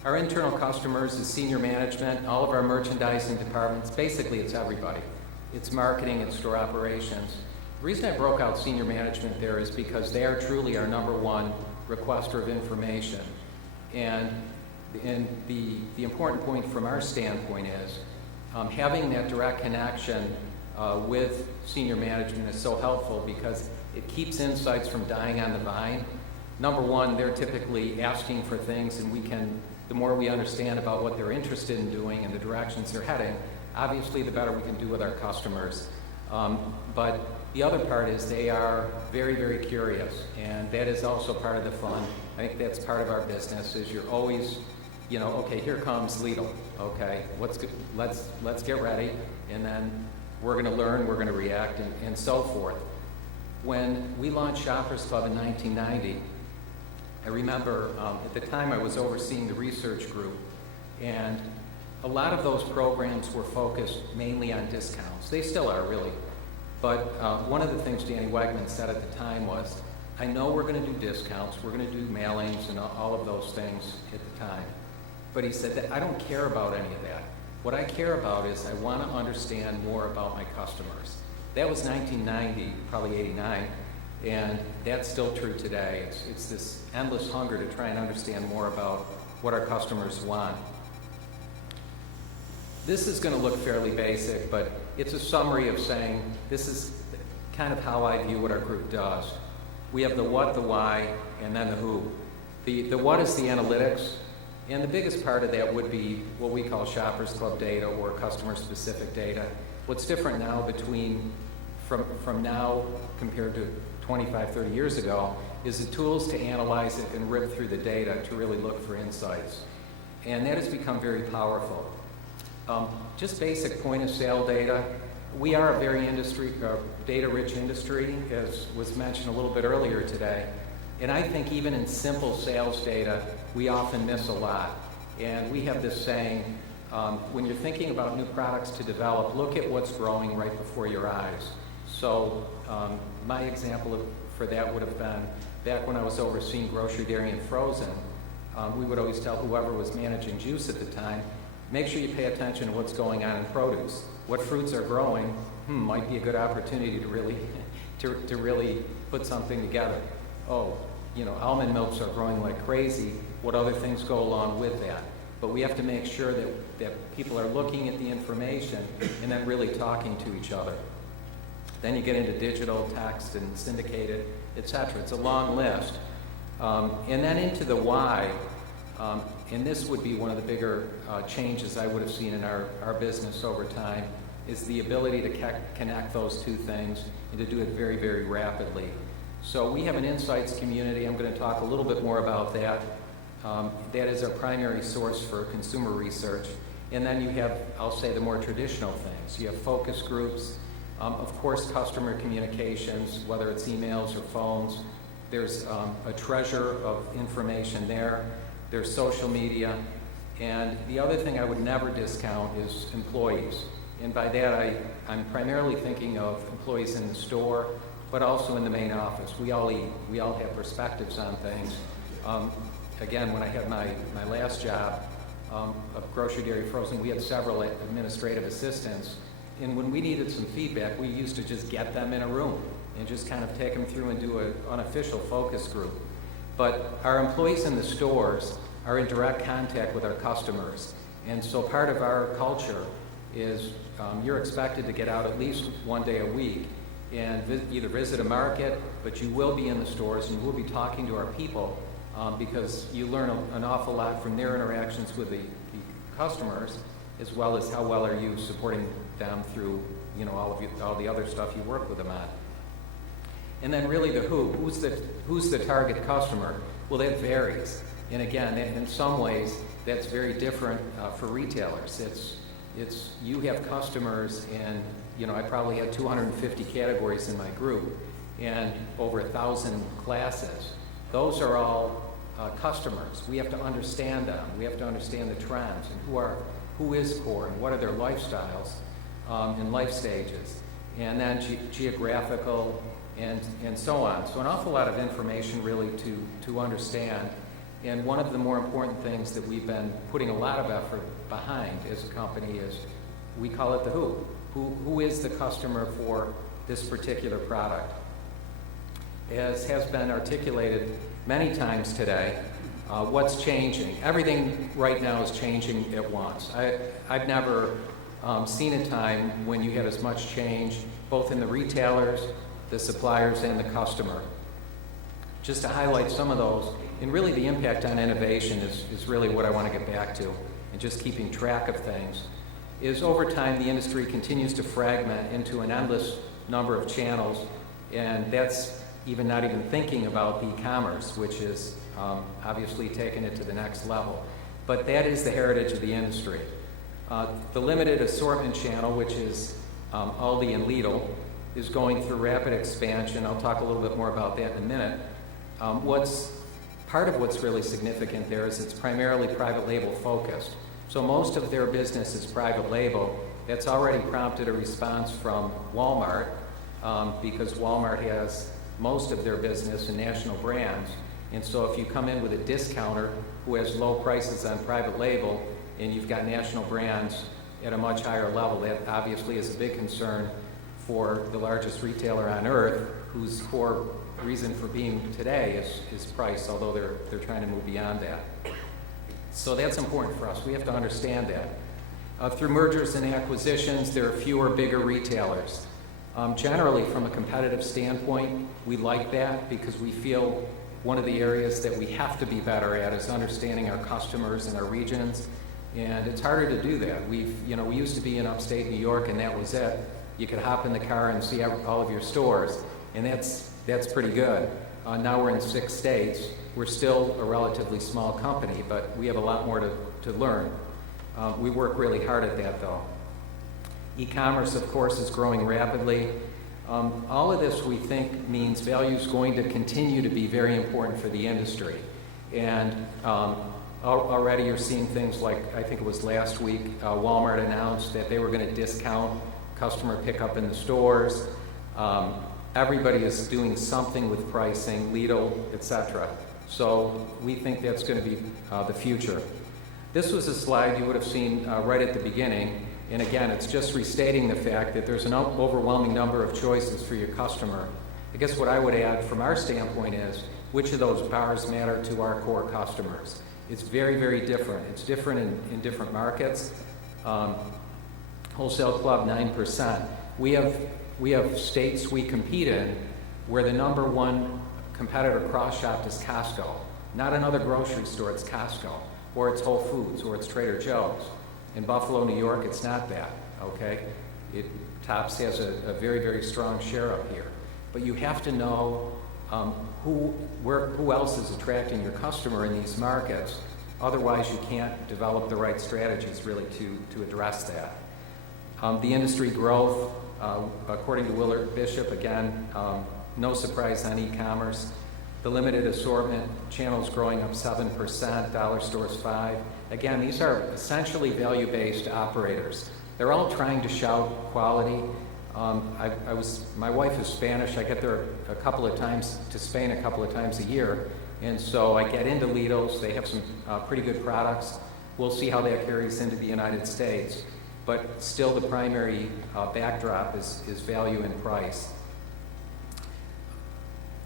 Our internal customers is senior management, all of our merchandising departments. Basically, it's everybody. It's marketing, it's store operations. The reason I broke out senior management there is because they are truly our number one requester of information. And the important point from our standpoint is having that direct connection with senior management is so helpful because it keeps insights from dying on the vine. Number one, they're typically asking for things, and the more we understand about what they're interested in doing and the directions they're heading, obviously the better we can do with our customers. But the other part is they are very, very curious, and that is also part of the fun. I think that's part of our business, is you're always, okay, here comes Lidl. Okay, let's get ready, and then we're going to learn, we're going to react, and so forth. When we launched Shoppers Club in 1990, I remember at the time I was overseeing the research group, and a lot of those programs were focused mainly on discounts. They still are, really. But one of the things Danny Wegman said at the time was, I know we're going to do discounts, we're going to do mailings and all of those things at the time. But he said that I don't care about any of that. What I care about is I want to understand more about my customers. That was 1990, probably 89, and that's still true today. It's this endless hunger to try and understand more about what our customers want. This is going to look fairly basic, but it's a summary of saying this is kind of how I view what our group does. We have the what, the why, and then the who. The what is the analytics, and the biggest part of that would be what we call Shoppers Club data or customer-specific data. What's different now from now compared to 25, 30 years ago is the tools to analyze it and rip through the data to really look for insights. And that has become very powerful. Just basic point-of-sale data. We are a very data-rich industry, as was mentioned a little bit earlier today. And I think even in simple sales data, we often miss a lot. And we have this saying, when you're thinking about new products to develop, look at what's growing right before your eyes. So my example for that would have been back when I was overseeing grocery, dairy, and frozen. We would always tell whoever was managing juice at the time, make sure you pay attention to what's going on in produce. What fruits are growing might be a good opportunity to really, to really put something together. Oh, almond milks are growing like crazy. What other things go along with that? But we have to make sure that people are looking at the information and then really talking to each other. Then you get into digital, text, and syndicated, etc. It's a long list. And then into the why, and this would be one of the bigger changes I would have seen in our business over time, is the ability to connect those two things and to do it very, very rapidly. So we have an insights community. I'm going to talk a little bit more about that. That is our primary source for consumer research. And then you have, I'll say, the more traditional things. You have focus groups, of course, customer communications, whether it's emails or phones. There's a treasure of information there. There's social media. And the other thing I would never discount is employees. And by that, I'm primarily thinking of employees in the store, but also in the main office. We all eat. We all have perspectives on things. Again, when I had my last job of grocery, dairy, frozen, we had several administrative assistants. and when we needed some feedback, we used to just get them in a room and just kind of take them through and do an unofficial focus group. But our employees in the stores are in direct contact with our customers. And so part of our culture is you're expected to get out at least one day a week and either visit a market, but you will be in the stores and you will be talking to our people because you learn an awful lot from their interactions with the customers, as well as how well are you supporting them through all the other stuff you work with them on. And then really the who's the target customer? Well, that varies. And again, in some ways, that's very different for retailers. It's you have customers, and I probably had 250 categories in my group, and over 1,000 classes. Those are all customers. We have to understand them. We have to understand the trends and who is core and what are their lifestyles and life stages, and then geographical and so on. So an awful lot of information really to understand. And one of the more important things that we've been putting a lot of effort behind as a company is we call it the who. Who is the customer for this particular product? As has been articulated many times today, what's changing? Everything right now is changing at once. I've never seen a time when you had as much change, both in the retailers, the suppliers, and the customer. Just to highlight some of those, and really the impact on innovation is really what I want to get back to, and just keeping track of things, is over time the industry continues to fragment into an endless number of channels, and that's even not even thinking about e-commerce, which is obviously taking it to the next level. But that is the heritage of the industry. The limited assortment channel, which is Aldi and Lidl, is going through rapid expansion. I'll talk a little bit more about that in a minute. Part of what's really significant there is it's primarily private label focused. So most of their business is private label. That's already prompted a response from Walmart because Walmart has most of their business in national brands. And so if you come in with a discounter who has low prices on private label and you've got national brands at a much higher level, that obviously is a big concern for the largest retailer on earth, whose core reason for being today is price, although they're trying to move beyond that. So that's important for us. We have to understand that. Through mergers and acquisitions, there are fewer, bigger retailers. Generally, from a competitive standpoint, we like that because we feel one of the areas that we have to be better at is understanding our customers and our regions, and it's harder to do that. We used to be in upstate New York, and that was it. You could hop in the car and see all of your stores, and that's pretty good. Now we're in 6 states. We're still a relatively small company, but we have a lot more to learn. We work really hard at that, though. E-commerce, of course, is growing rapidly. All of this, we think, means value is going to continue to be very important for the industry. And already you're seeing things like, I think it was last week, Walmart announced that they were going to discount customer pickup in the stores. Everybody is doing something with pricing, Lidl, etc. So we think that's going to be the future. This was a slide you would have seen right at the beginning. And again, it's just restating the fact that there's an overwhelming number of choices for your customer. I guess what I would add from our standpoint is, which of those bars matter to our core customers? It's very, very different. It's different in different markets. Wholesale club, 9%. We have states we compete in where the number one competitor cross-shopped is Costco. Not another grocery store, it's Costco. Or it's Whole Foods, or it's Trader Joe's. In Buffalo, New York, it's not that, okay? Tops has a very, very strong share up here. But you have to know who else is attracting your customer in these markets. Otherwise, you can't develop the right strategies really to address that. The industry growth, according to Willard Bishop, again, no surprise on e-commerce. The limited assortment channels growing up 7%, dollar stores 5%. Again, these are essentially value-based operators. They're all trying to shout quality. My wife is Spanish. I get there a couple of times to Spain a couple of times a year, and so I get into Lidl's. They have some pretty good products. We'll see how that carries into the United States. but still the primary backdrop is value and price.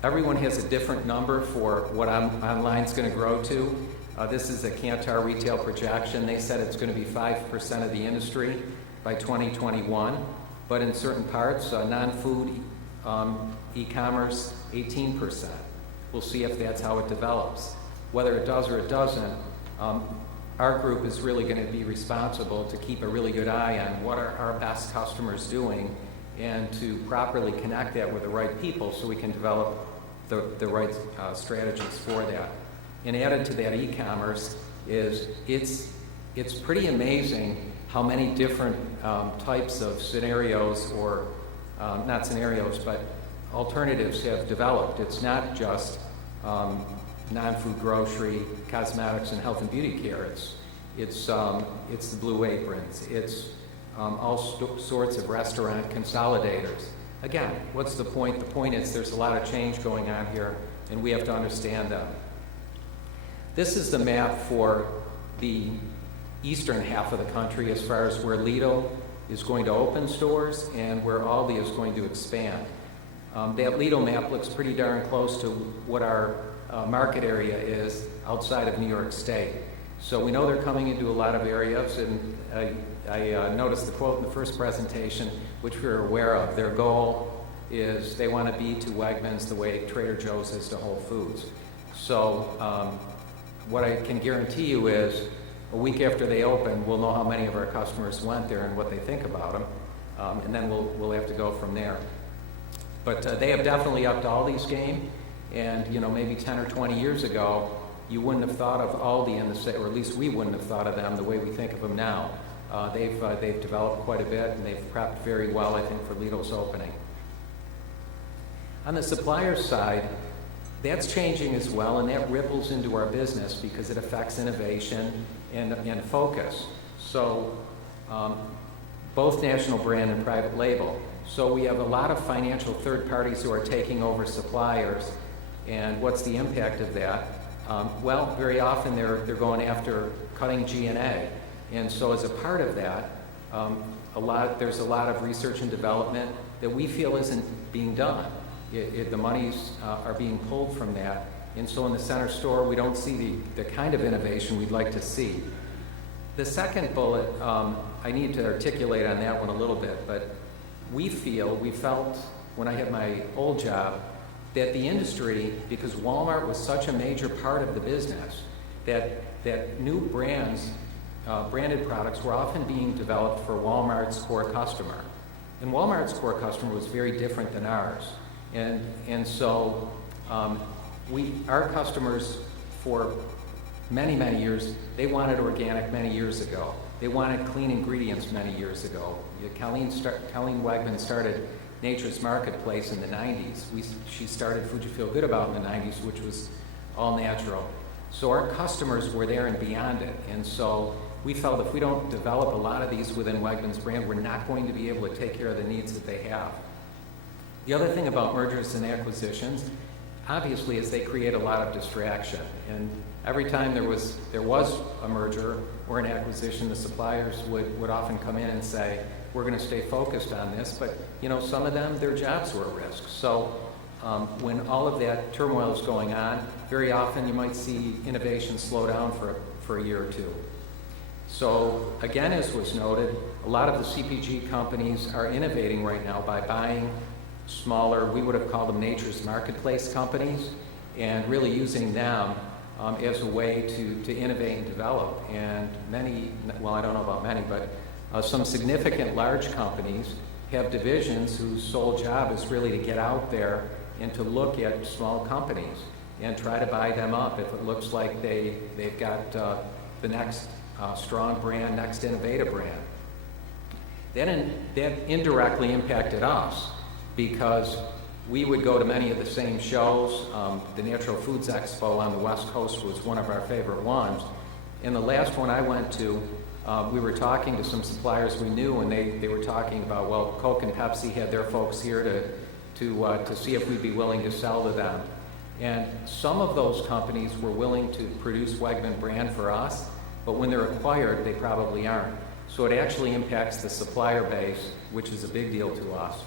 Everyone has a different number for what online's going to grow to. This is a Kantar retail projection. They said it's going to be 5% of the industry by 2021, but in certain parts, non-food e-commerce, 18%. We'll see if that's how it develops. Whether it does or it doesn't, our group is really going to be responsible to keep a really good eye on what are our best customers doing and to properly connect that with the right people so we can develop the right strategies for that. And added to that e-commerce is it's pretty amazing how many different types of scenarios or not scenarios, but alternatives have developed. It's not just non-food grocery, cosmetics, and health and beauty care. It's the Blue Aprons. It's all sorts of restaurant consolidators. Again, what's the point? The point is there's a lot of change going on here, and we have to understand that. This is the map for the eastern half of the country as far as where Lidl is going to open stores and where Aldi is going to expand. That Lidl map looks pretty darn close to what our market area is outside of New York State. So we know they're coming into a lot of areas, and I noticed the quote in the first presentation, which we're aware of. Their goal is they want to be to Wegmans the way Trader Joe's is to Whole Foods. So what I can guarantee you is a week after they open, we'll know how many of our customers went there and what they think about them, and then we'll have to go from there. But they have definitely upped Aldi's game, and maybe 10 or 20 years ago, you wouldn't have thought of Aldi in the same, or at least we wouldn't have thought of them the way we think of them now. They've developed quite a bit, and they've prepped very well, I think, for Lidl's opening. On the supplier side, that's changing as well, and that ripples into our business because it affects innovation and focus. So both national brand and private label. So we have a lot of financial third parties who are taking over suppliers, and what's the impact of that? Well, very often they're going after cutting G&A, and so as a part of that, there's a lot of research and development that we feel isn't being done. The monies are being pulled from that, and so in the center store we don't see the kind of innovation we'd like to see. The second bullet, I need to articulate on that one a little bit, but we felt when I had my old job that the industry, because Walmart was such a major part of the business, that new brands, branded products were often being developed for Walmart's core customer. And Walmart's core customer was very different than ours. And so our customers for many, many years, they wanted organic many years ago. They wanted clean ingredients many years ago. Colleen Wegman started Nature's Marketplace in the 90s. She started Food You Feel Good About in the 90s, which was all natural. So our customers were there and beyond it. And so we felt if we don't develop a lot of these within Wegmans brand, we're not going to be able to take care of the needs that they have. The other thing about mergers and acquisitions, obviously, is they create a lot of distraction. And every time there was a merger or an acquisition, the suppliers would often come in and say, we're going to stay focused on this, but some of them, their jobs were at risk. So when all of that turmoil is going on, very often you might see innovation slow down for a year or two. So again, as was noted, a lot of the CPG companies are innovating right now by buying smaller, we would have called them Nature's Marketplace companies, and really using them as a way to innovate and develop. And many, well, I don't know about many, but some significant large companies have divisions whose sole job is really to get out there and to look at small companies and try to buy them up if it looks like they've got the next strong brand, next innovative brand. That indirectly impacted us because we would go to many of the same shows. The Natural Foods Expo on the West Coast was one of our favorite ones. And the last one I went to, we were talking to some suppliers we knew, and they were talking about, well, Coke and Pepsi had their folks here to see if we'd be willing to sell to them. And some of those companies were willing to produce Wegman brand for us, but when they're acquired, they probably aren't. So it actually impacts the supplier base, which is a big deal to us.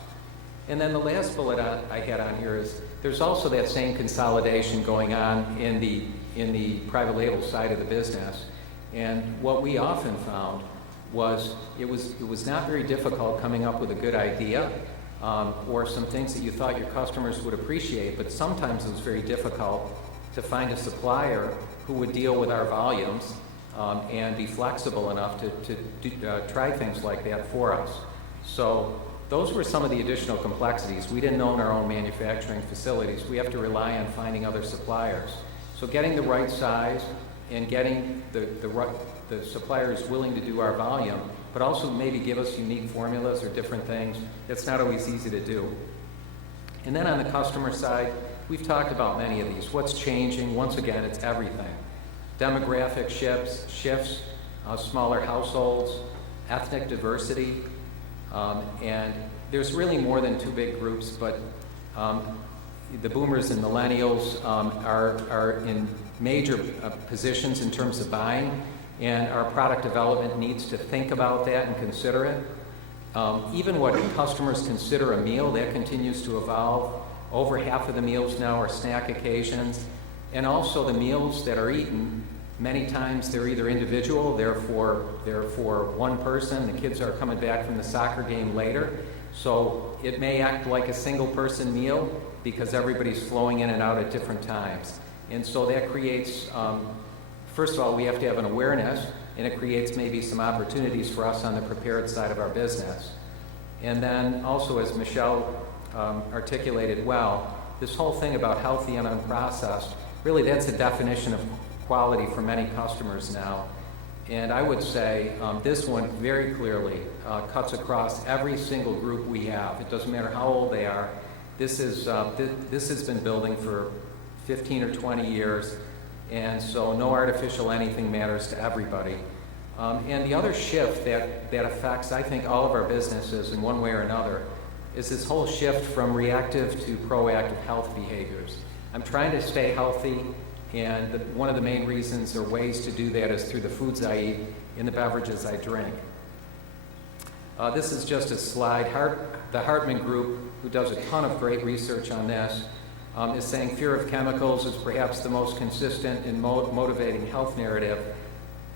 And then the last bullet I had on here is there's also that same consolidation going on in the private label side of the business. And what we often found was it was not very difficult coming up with a good idea or some things that you thought your customers would appreciate, but sometimes it was very difficult to find a supplier who would deal with our volumes and be flexible enough to try things like that for us. So those were some of the additional complexities. We didn't own our own manufacturing facilities. We have to rely on finding other suppliers. So getting the right size and getting the suppliers willing to do our volume, but also maybe give us unique formulas or different things, that's not always easy to do. And then on the customer side, we've talked about many of these. What's changing? Once again, it's everything. Demographic shifts, smaller households, ethnic diversity, and there's really more than two big groups, but the boomers and millennials are in major positions in terms of buying, and our product development needs to think about that and consider it. Even what customers consider a meal, that continues to evolve. Over half of the meals now are snack occasions, and also the meals that are eaten, many times they're either individual, they're for one person, the kids are coming back from the soccer game later, so it may act like a single person meal because everybody's flowing in and out at different times. And so that creates, first of all, we have to have an awareness, and it creates maybe some opportunities for us on the prepared side of our business. And then also, as Michelle articulated well, this whole thing about healthy and unprocessed, really that's a definition of quality for many customers now. And I would say this one very clearly cuts across every single group we have. It doesn't matter how old they are. This has been building for 15 or 20 years, and so no artificial anything matters to everybody. And the other shift that affects, I think, all of our businesses in one way or another is this whole shift from reactive to proactive health behaviors. I'm trying to stay healthy, and one of the main reasons or ways to do that is through the foods I eat and the beverages I drink. This is just a slide. The Hartman Group, who does a ton of great research on this, is saying fear of chemicals is perhaps the most consistent and motivating health narrative.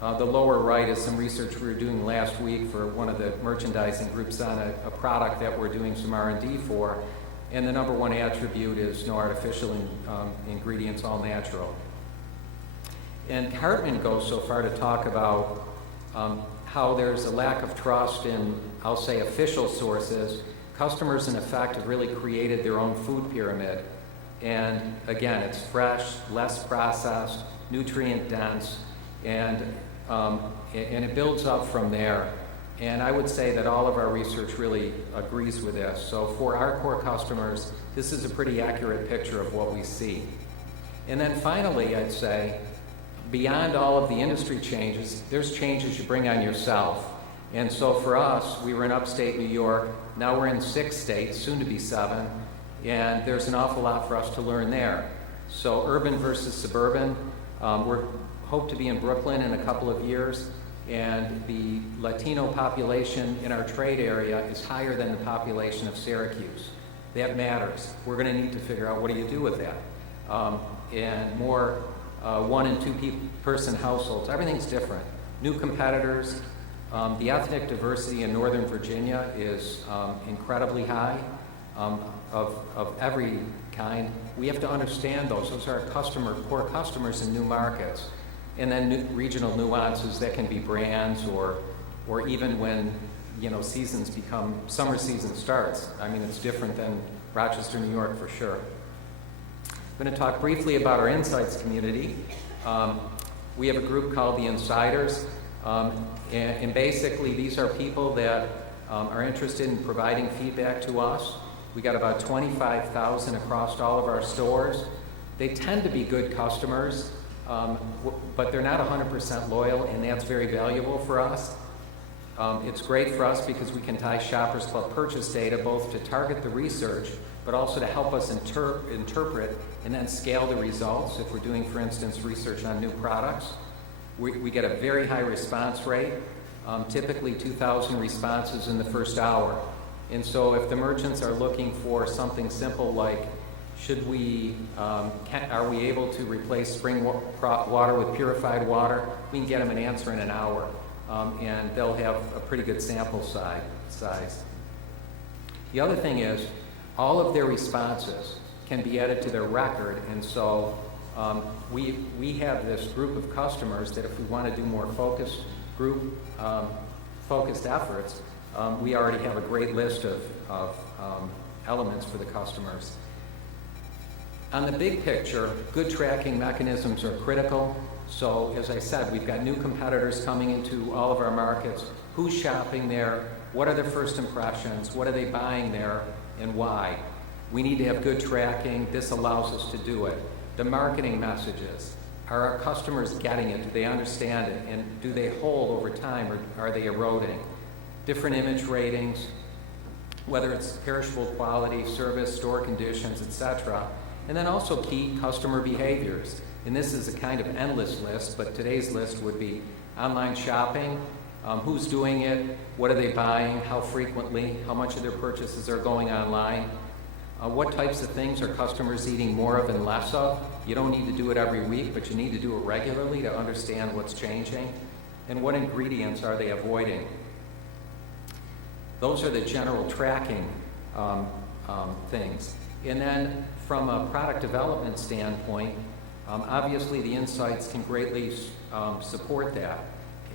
The lower right is some research we were doing last week for one of the merchandising groups on a product that we're doing some R&D for. And the number one attribute is no artificial ingredients, all natural. And Hartman goes so far to talk about how there's a lack of trust in, I'll say, official sources. Customers, in effect, have really created their own food pyramid. And again, it's fresh, less processed, nutrient dense, and it builds up from there. And I would say that all of our research really agrees with this. So for our core customers, this is a pretty accurate picture of what we see. And then finally, I'd say, beyond all of the industry changes, there's changes you bring on yourself. And so for us, we were in upstate New York. Now we're in 6 states, soon to be 7. And there's an awful lot for us to learn there. So urban versus suburban, we hope to be in Brooklyn in a couple of years. And the Latino population in our trade area is higher than the population of Syracuse. That matters. We're going to need to figure out what do you do with that. And more 1 and 2 person households. Everything's different. New competitors. The ethnic diversity in Northern Virginia is incredibly high, of every kind. We have to understand those. Those are our core customers in new markets. And then regional nuances that can be brands or even when, seasons become, summer season starts. I mean, it's different than Rochester, New York for sure. I'm going to talk briefly about our insights community. We have a group called the Insiders, and basically these are people that are interested in providing feedback to us. We got about 25,000 across all of our stores. They tend to be good customers, but they're not 100% loyal, and that's very valuable for us. It's great for us because we can tie Shoppers Club purchase data both to target the research, but also to help us interpret and then scale the results. If we're doing, for instance, research on new products, we get a very high response rate. typically 2,000 responses in the first hour. And so if the merchants are looking for something simple like, are we able to replace spring water with purified water, we can get them an answer in an hour. And they'll have a pretty good sample size. The other thing is, all of their responses can be added to their record, and so we have this group of customers that if we want to do more focused efforts, we already have a great list of elements for the customers. On the big picture, good tracking mechanisms are critical. So as I said, we've got new competitors coming into all of our markets. Who's shopping there? What are their first impressions? What are they buying there and why? We need to have good tracking. This allows us to do it. The marketing messages. Are our customers getting it? Do they understand it? And do they hold over time or are they eroding? Different image ratings, whether it's perishable quality, service, store conditions, etc. And then also key customer behaviors. And this is a kind of endless list, but today's list would be online shopping, who's doing it, what are they buying, how frequently, how much of their purchases are going online, what types of things are customers eating more of and less of. You don't need to do it every week, but you need to do it regularly to understand what's changing, and what ingredients are they avoiding. Those are the general tracking things. And then from a product development standpoint, obviously the insights can greatly support that.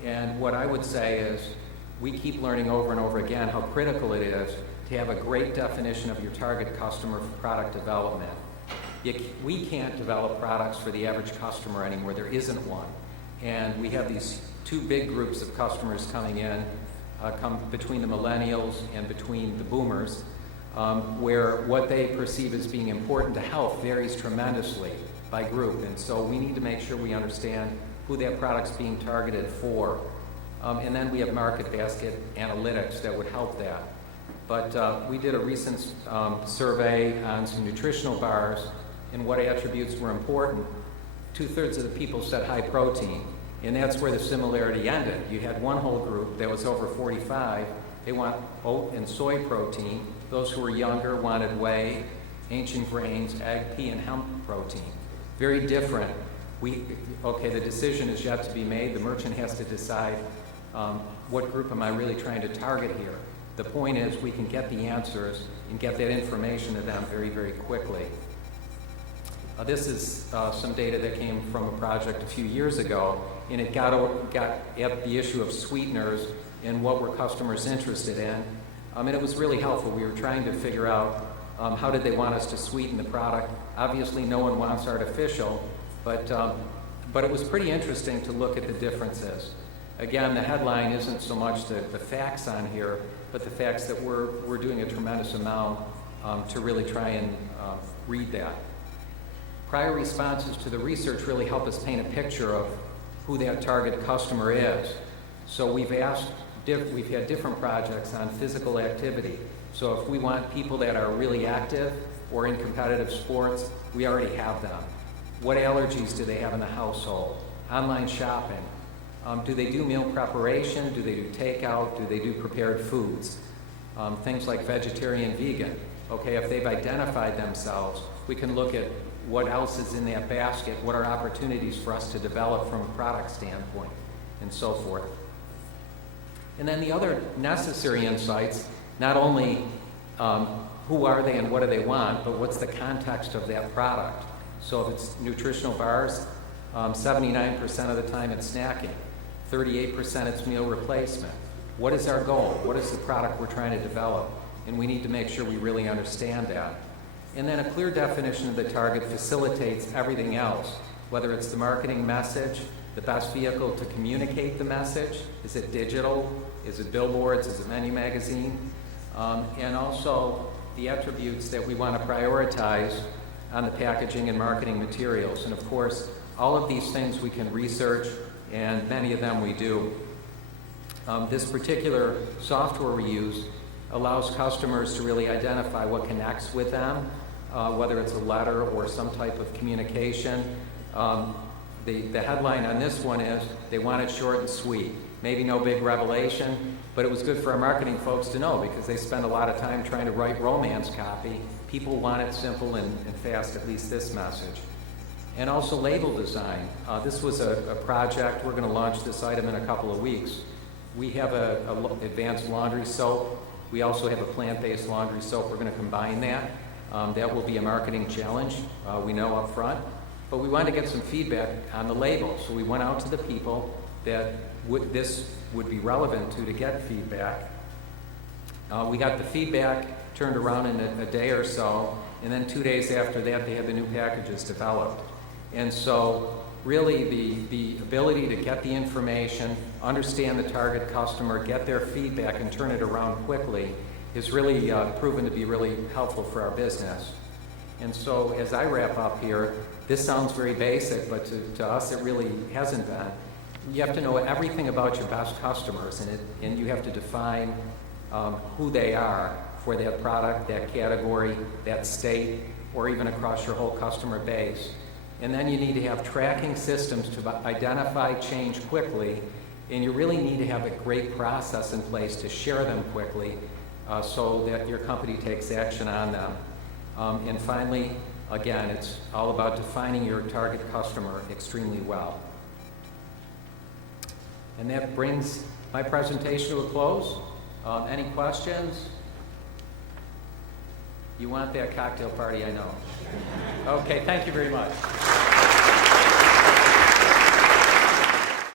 And what I would say is we keep learning over and over again how critical it is to have a great definition of your target customer for product development. We can't develop products for the average customer anymore. There isn't one. And we have these two big groups of customers coming in, between the millennials and between the boomers, where what they perceive as being important to health varies tremendously by group. And so we need to make sure we understand who that product's being targeted for. And then we have market basket analytics that would help that. But we did a recent survey on some nutritional bars and what attributes were important. 2/3 of the people said high protein, and that's where the similarity ended. You had one whole group that was over 45. They want oat and soy protein. Those who were younger wanted whey, ancient grains, egg, pea, and hemp protein. Very different. The decision is yet to be made. The merchant has to decide what group am I really trying to target here. The point is we can get the answers and get that information to them very, very quickly. This is some data that came from a project a few years ago, and it got at the issue of sweeteners and what were customers interested in. And it was really helpful. We were trying to figure out how did they want us to sweeten the product. Obviously, no one wants artificial, but it was pretty interesting to look at the differences. Again, the headline isn't so much the facts on here, but the facts that we're doing a tremendous amount to really try and read that. Prior responses to the research really help us paint a picture of who that target customer is. So we've had different projects on physical activity. So if we want people that are really active or in competitive sports, we already have them. What allergies do they have in the household? Online shopping. Do they do meal preparation? Do they do takeout? Do they do prepared foods? Things like vegetarian, vegan. Okay, if they've identified themselves, we can look at what else is in that basket, what are opportunities for us to develop from a product standpoint, and so forth. And then the other necessary insights, not only who are they and what do they want, but what's the context of that product. So if it's nutritional bars, 79% of the time it's snacking, 38% it's meal replacement. What is our goal? What is the product we're trying to develop? And we need to make sure we really understand that. And then a clear definition of the target facilitates everything else, whether it's the marketing message, the best vehicle to communicate the message. Is it digital? Is it billboards? Is it menu magazine? And also the attributes that we want to prioritize on the packaging and marketing materials. And of course, all of these things we can research, and many of them we do. This particular software we use allows customers to really identify what connects with them, whether it's a letter or some type of communication. The headline on this one is, they want it short and sweet. maybe no big revelation, but it was good for our marketing folks to know because they spend a lot of time trying to write romance copy. People want it simple and fast, at least this message. And also label design. This was a project. We're going to launch this item in a couple of weeks. We have a advanced laundry soap. We also have a plant-based laundry soap. We're going to combine that. That will be a marketing challenge, we know up front. But we wanted to get some feedback on the label. So we went out to the people that this would be relevant to get feedback. We got the feedback turned around in a day or so, and then 2 days after that, they had the new packages developed. And so really the ability to get the information, understand the target customer, get their feedback, and turn it around quickly is really proven to be really helpful for our business. And so as I wrap up here, this sounds very basic, but to us it really hasn't been. You have to know everything about your best customers, and you have to define who they are for that product, that category, that state, or even across your whole customer base. And then you need to have tracking systems to identify change quickly, and you really need to have a great process in place to share them quickly so that your company takes action on them. And finally, again, it's all about defining your target customer extremely well. And that brings my presentation to a close. Any questions? You want that cocktail party, I know. Okay, thank you very much.